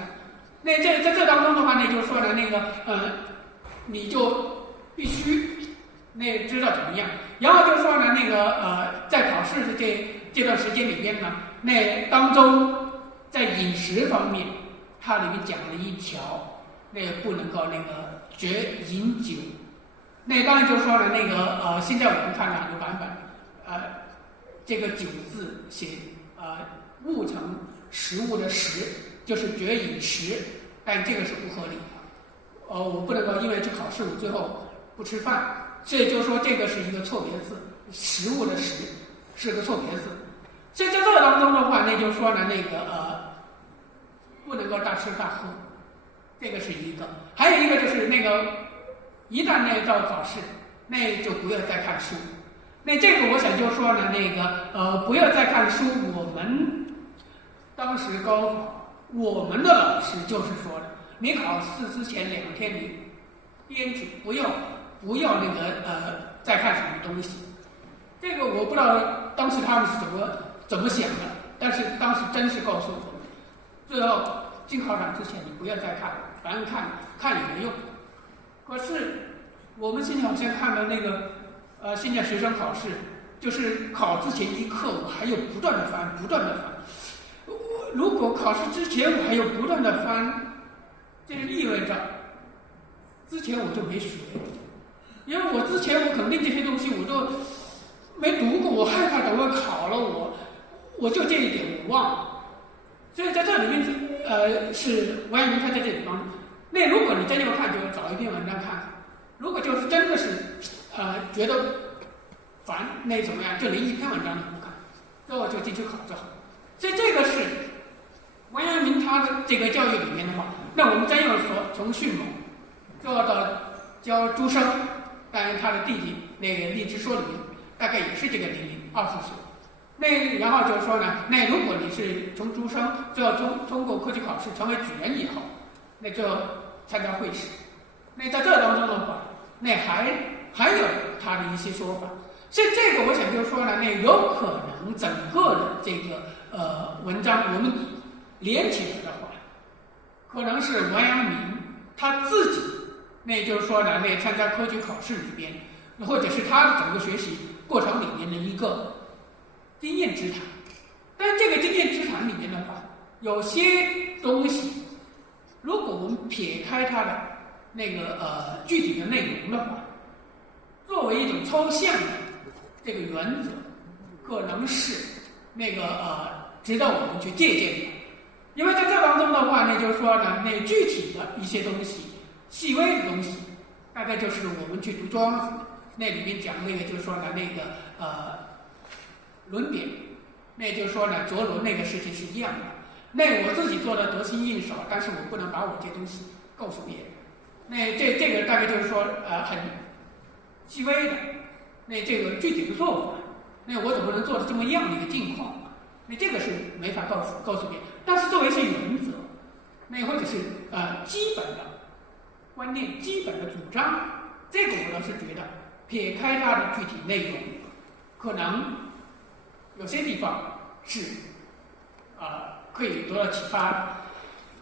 那在这当中的话，那就是说呢，那个你就必须那知道怎么样。然后就是说呢，那个在考试的这段时间里边呢，那当中在饮食方面，它里面讲了一条，那个不能够那个绝饮酒。那当然就是说呢，那个现在我们看了很多版本，这个酒字写物成食物的食，就是绝饮食，但这个是不合理的。我不能够因为去考试我最后不吃饭，所以就是说这个是一个错别字，食物的食是个错别字。所以在这个当中的话，那就是说呢，那个不能够大吃大喝，这个是一个。还有一个就是那个一旦那到考试，那就不要再看书。那这个我想就说呢，那个不要再看书。我们当时高考，我们的老师就是说的，你考试之前2天你编辑不要那个再看什么东西。这个我不知道当时他们是怎么想的，但是当时真是告诉我们，最后进考场之前你不要再看，反正看也没用。可是我们现在好像看到那个现在学生考试，就是考之前一课我还有不断的翻。如果考试之前我还有不断的翻，这意味着之前我就没学，因为我之前我肯定这些东西我都没读过，我害怕等我考了我就这一点我忘了。所以在这里面是王阳明他在这里方，那如果你真要看，就找一篇文章看。如果就是真的是觉得烦，那怎么样，就连一篇文章都不看，最后就进去考就好。所以这个是王阳明他的这个教育里面的话，那我们真要说从迅猛做到教诸生，当然他的弟弟那个荔枝说里面大概也是这个年龄，20岁。那然后就是说呢，那如果你是从出生最后通过科举考试成为举人以后，那最后参加会试，那在这当中的话，那还有他的一些说法。所以这个我想就是说呢，那有可能整个的这个文章我们连起来的话，可能是王阳明他自己，那就是说呢，那参加科举考试里边，或者是他的整个学习过程里面的一个经验之谈。但是这个经验之谈里面的话，有些东西，如果我们撇开它的那个具体的内容的话，作为一种抽象的这个原则，可能是那个值得我们去借鉴的。因为在这当中的话呢，就是说呢，那具体的一些东西、细微的东西，大概就是我们去读庄子那里面讲那个，就是说呢，那个轮点，那就是说呢，着轮那个事情是一样的。那我自己做的得心应手，但是我不能把我这东西告诉别人。那这个大概就是说很细微的，那这个具体的做法，那我怎么能做的这么样的一个境况？那这个是没法告诉别人。但是作为一些原则，那或者是基本的观念、基本的主张，这个我倒是觉得撇开它的具体内容，可能有些地方是可以得到启发的。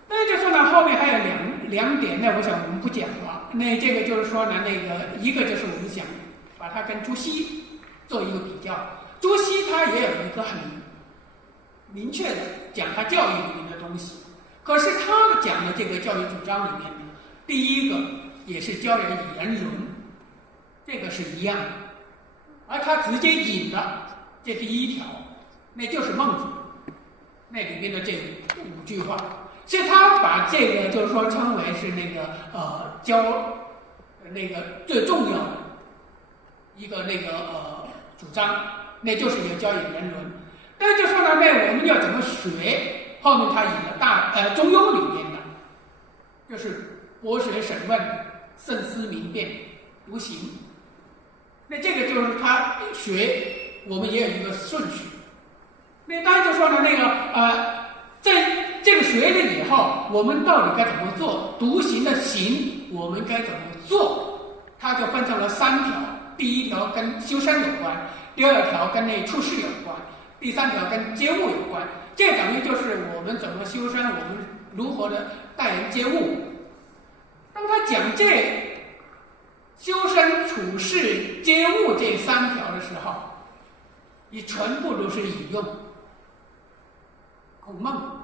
那就说呢，后面还有两点，那我想我们不讲了。那这个就是说呢，那个一个就是我们想把它跟朱熹做一个比较。朱熹他也有一个很明确的讲他教育里面的东西，可是他讲的这个教育主张里面呢，第一个也是教人以人伦，这个是一样的，而他直接引的这第一条，那就是孟子那里面的这5句话，所以他把这个就是说称为是那个教那个最重要的一个那个主张，那就是要教以人伦。但是就说呢，那我们要怎么学？后面他引了中庸里面的，就是博学审问、慎思明辨、笃行。那这个就是他学，我们也有一个顺序。那当然就说呢，那个在这个学了以后，我们到底该怎么做？笃行的行，我们该怎么做？它就分成了3条。第一条跟修身有关，第2条跟那处事有关，第3条跟接物有关。这等于就是我们怎么修身，我们如何的待人接物。当他讲这修身、处事、接物这3条的时候，你全部都是引用孔孟、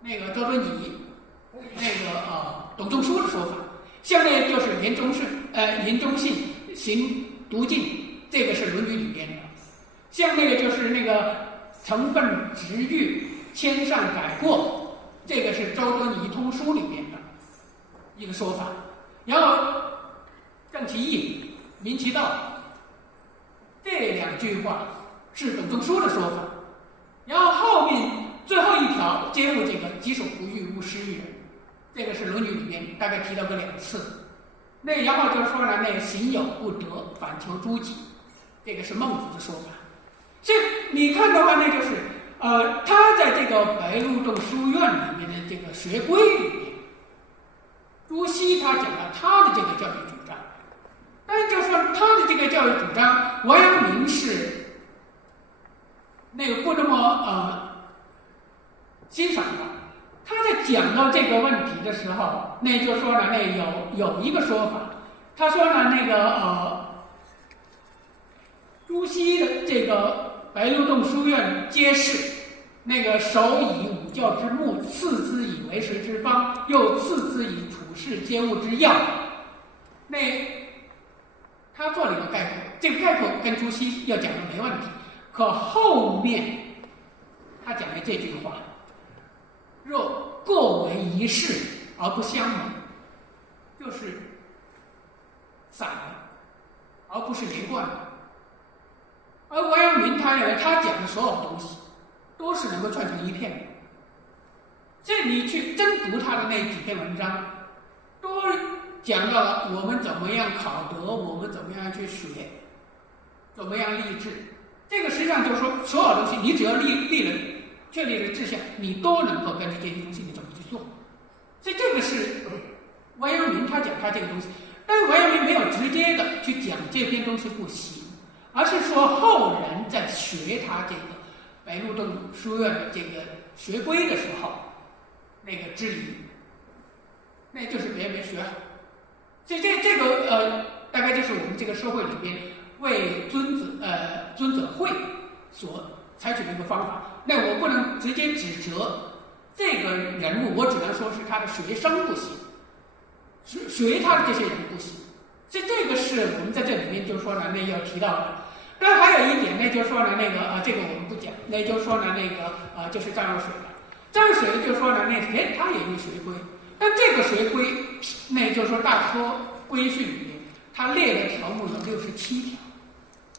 那个周敦颐、那个董仲舒的说法。下面就是林中信行笃敬，这个是《论语》里面的。像那个就是那个成分直喻、谦善改过，这个是周敦颐通书里面的一个说法。然后正其义，明其道，这2句话是董仲舒的说法。然后后面最后一条接入这个己所不欲，勿施于人，这个是《论语》里面大概提到过2次。那然后就是说呢，那个行有不得，反求诸己，这个是孟子的说法。所以你看的话，那就是他在这个白鹿洞书院里面的这个学规里面，朱熹他讲了他的这个教育主张，但是就是说他的这个教育主张，王阳明是那个不那么欣赏的。他在讲到这个问题的时候，那就说呢，那有一个说法，他说呢，那个朱熹的这个白鹿洞书院揭示，那个首以五教之目，次之以为学之方，又次之以处事接物之要。那他做了一个概括，这个概括跟朱熹要讲的没问题，可后面他讲的这句话，若各为一事而不相容，就是散的，而不是连贯的。而王阳明他认为他讲的所有东西都是能够串成一片的，所以你去真读他的那几篇文章，都讲到了我们怎么样考得，我们怎么样去学，怎么样立志。这个实际上就是说，所有东西你只要确立了志向，你都能够根据这些东西你怎么去做。所以这个是王阳明他讲他这个东西，但是王阳明没有直接的去讲这篇东西不行，而是说后人在学他这个白鹿洞书院的这个学规的时候，那个质疑，那就是别人没学好。所以这个大概就是我们这个社会里边为尊者会所采取的一个方法。那我不能直接指责这个人物，我只能说是他的学生不行，学他的这些人不行。所以这个是我们在这里面就是说呢，那要提到的。当然还有一点呢，就是说呢，那个这个我们不讲，那就是说呢，那个就是张若水了。张若水就是说呢，他也有学规，但这个学规，那就是说《大科规训》里面，他列的条目有67条。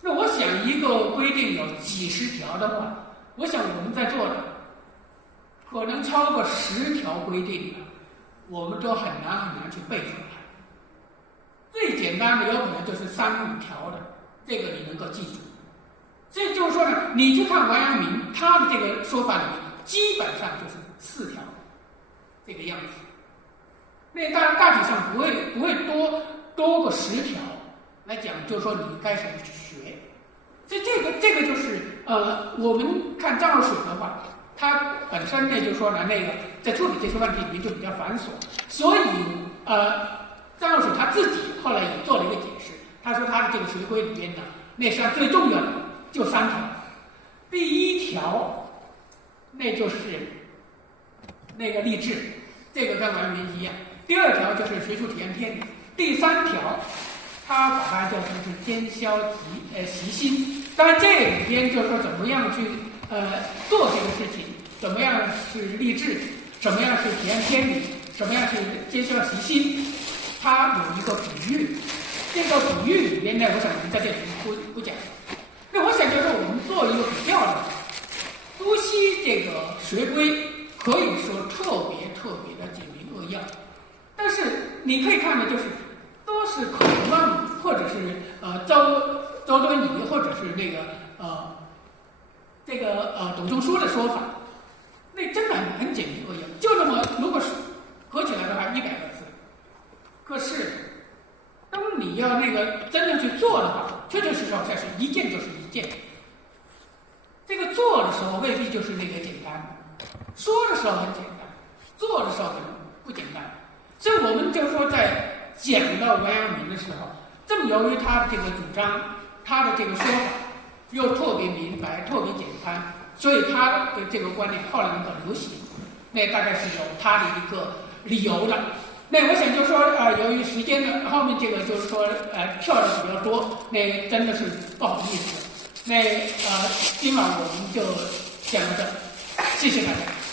那我想一个规定有几十条的话，我想我们在座的可能超过10条规定的，我们都很难去背出来。最简单的有可能就是3、5条的，这个你能够记住。所以就是说呢，你去看王阳明他的这个说法里面，基本上就是4条这个样子。那当然大体上不会多过10条来讲，就是说你该怎么去学。所以这个就是我们看张若水的话，他本身呢就是说呢，那个在处理这些问题里面就比较繁琐，所以张若水他自己后来也做了一个解释，他说他的这个学规里边呢，那实际上最重要的就3条。第1条，那就是那个立志，这个跟王阳明一样。第2条就是学术体验天理。第3条，他把它叫成是兼消习心。当然这里边就是说怎么样去做这个事情，怎么样是立志，怎么样是体验天理，怎么样是兼消习心，它有一个比喻。这个比喻里边呢，我想我们在这里不讲。那我想就是我们做一个比较的，朱熹这个学规可以说特别的简明扼要，但是你可以看的就是都是孔孟或者是周敦颐或者是那个董仲舒的说法，那真的很简明扼要，就这么如果是合起来的话100个字。可是当你要那个真正去做的话，确实是一件就是一件。这个做的时候未必就是那个简单的，说的时候很简单，做的时候可能不简单。所以我们就说在讲到王阳明的时候，正由于他的这个主张，他的这个说法又特别明白，特别简单，所以他的这个观念后来能够流行，那大概是有他的一个理由的。那我想就说由于时间的后面这个就是说跳的比较多，那真的是不好意思。那今晚我们就讲到这，谢谢大家。